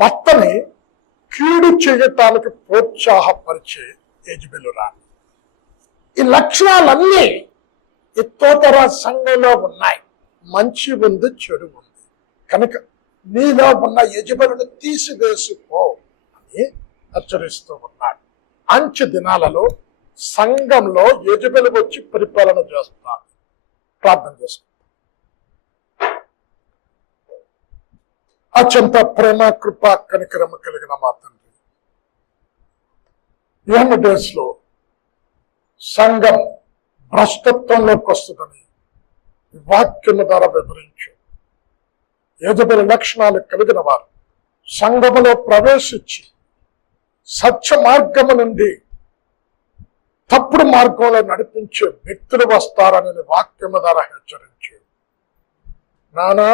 భర్తని కీడు చేయటానికి ప్రోత్సాహపరిచే యజబెలు రాణి. ఈ లక్షణాలన్నీ ఇతోతర సంఘంలో ఉన్నాయి. మంచి ఉంది, చెడు ఉంది. కనుక నీలో ఉన్న యజబెలును తీసివేసుకో అని హెచ్చరిస్తూ ఉన్నాడు. అంచె దినాలలో సంఘంలో యజబెలు వచ్చి పరిపాలన చేస్తారు. ప్రార్థన చేసుకుంటాం. అత్యంత ప్రేమ, కృప, కనికరమ కలిగిన మా తండ్రి, యంగ్ డేస్ లో సంఘం భ్రష్టత్వంలోకి వస్తుందని వాక్యం ద్వారా వివరించు. యజబెలు లక్షణాలు కలిగిన వారు సంఘములో ప్రవేశించి సత్య మార్గము నుండి తప్పుడు మార్గంలో నడిపించే వ్యక్తులు వస్తారని వాక్యము ద్వారా హెచ్చరించు. నానా,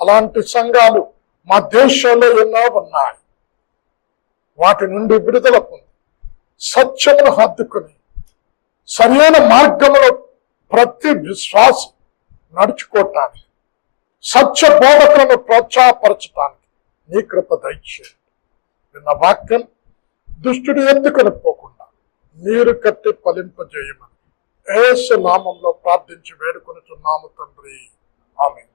అలాంటి సంఘాలు మా దేశంలో ఎన్నో ఉన్నాయి. వాటి నుండి విడుదల పొంది సత్యమును హద్దుకుని సరైన మార్గంలో ప్రతి విశ్వాసి నడుచుకోవటానికి, సత్య బోధకులను ప్రోత్సాహపరచటానికి నీ కృప దయచేయండి. నిన్న వాక్యం దుష్టుడు ఎందుకుని పోకుండా నీరు కట్టి ఫలింపజేయమని యేసు నామంలో ప్రార్థించి వేడుకొనుచున్నాము తండ్రి. ఆమేన్.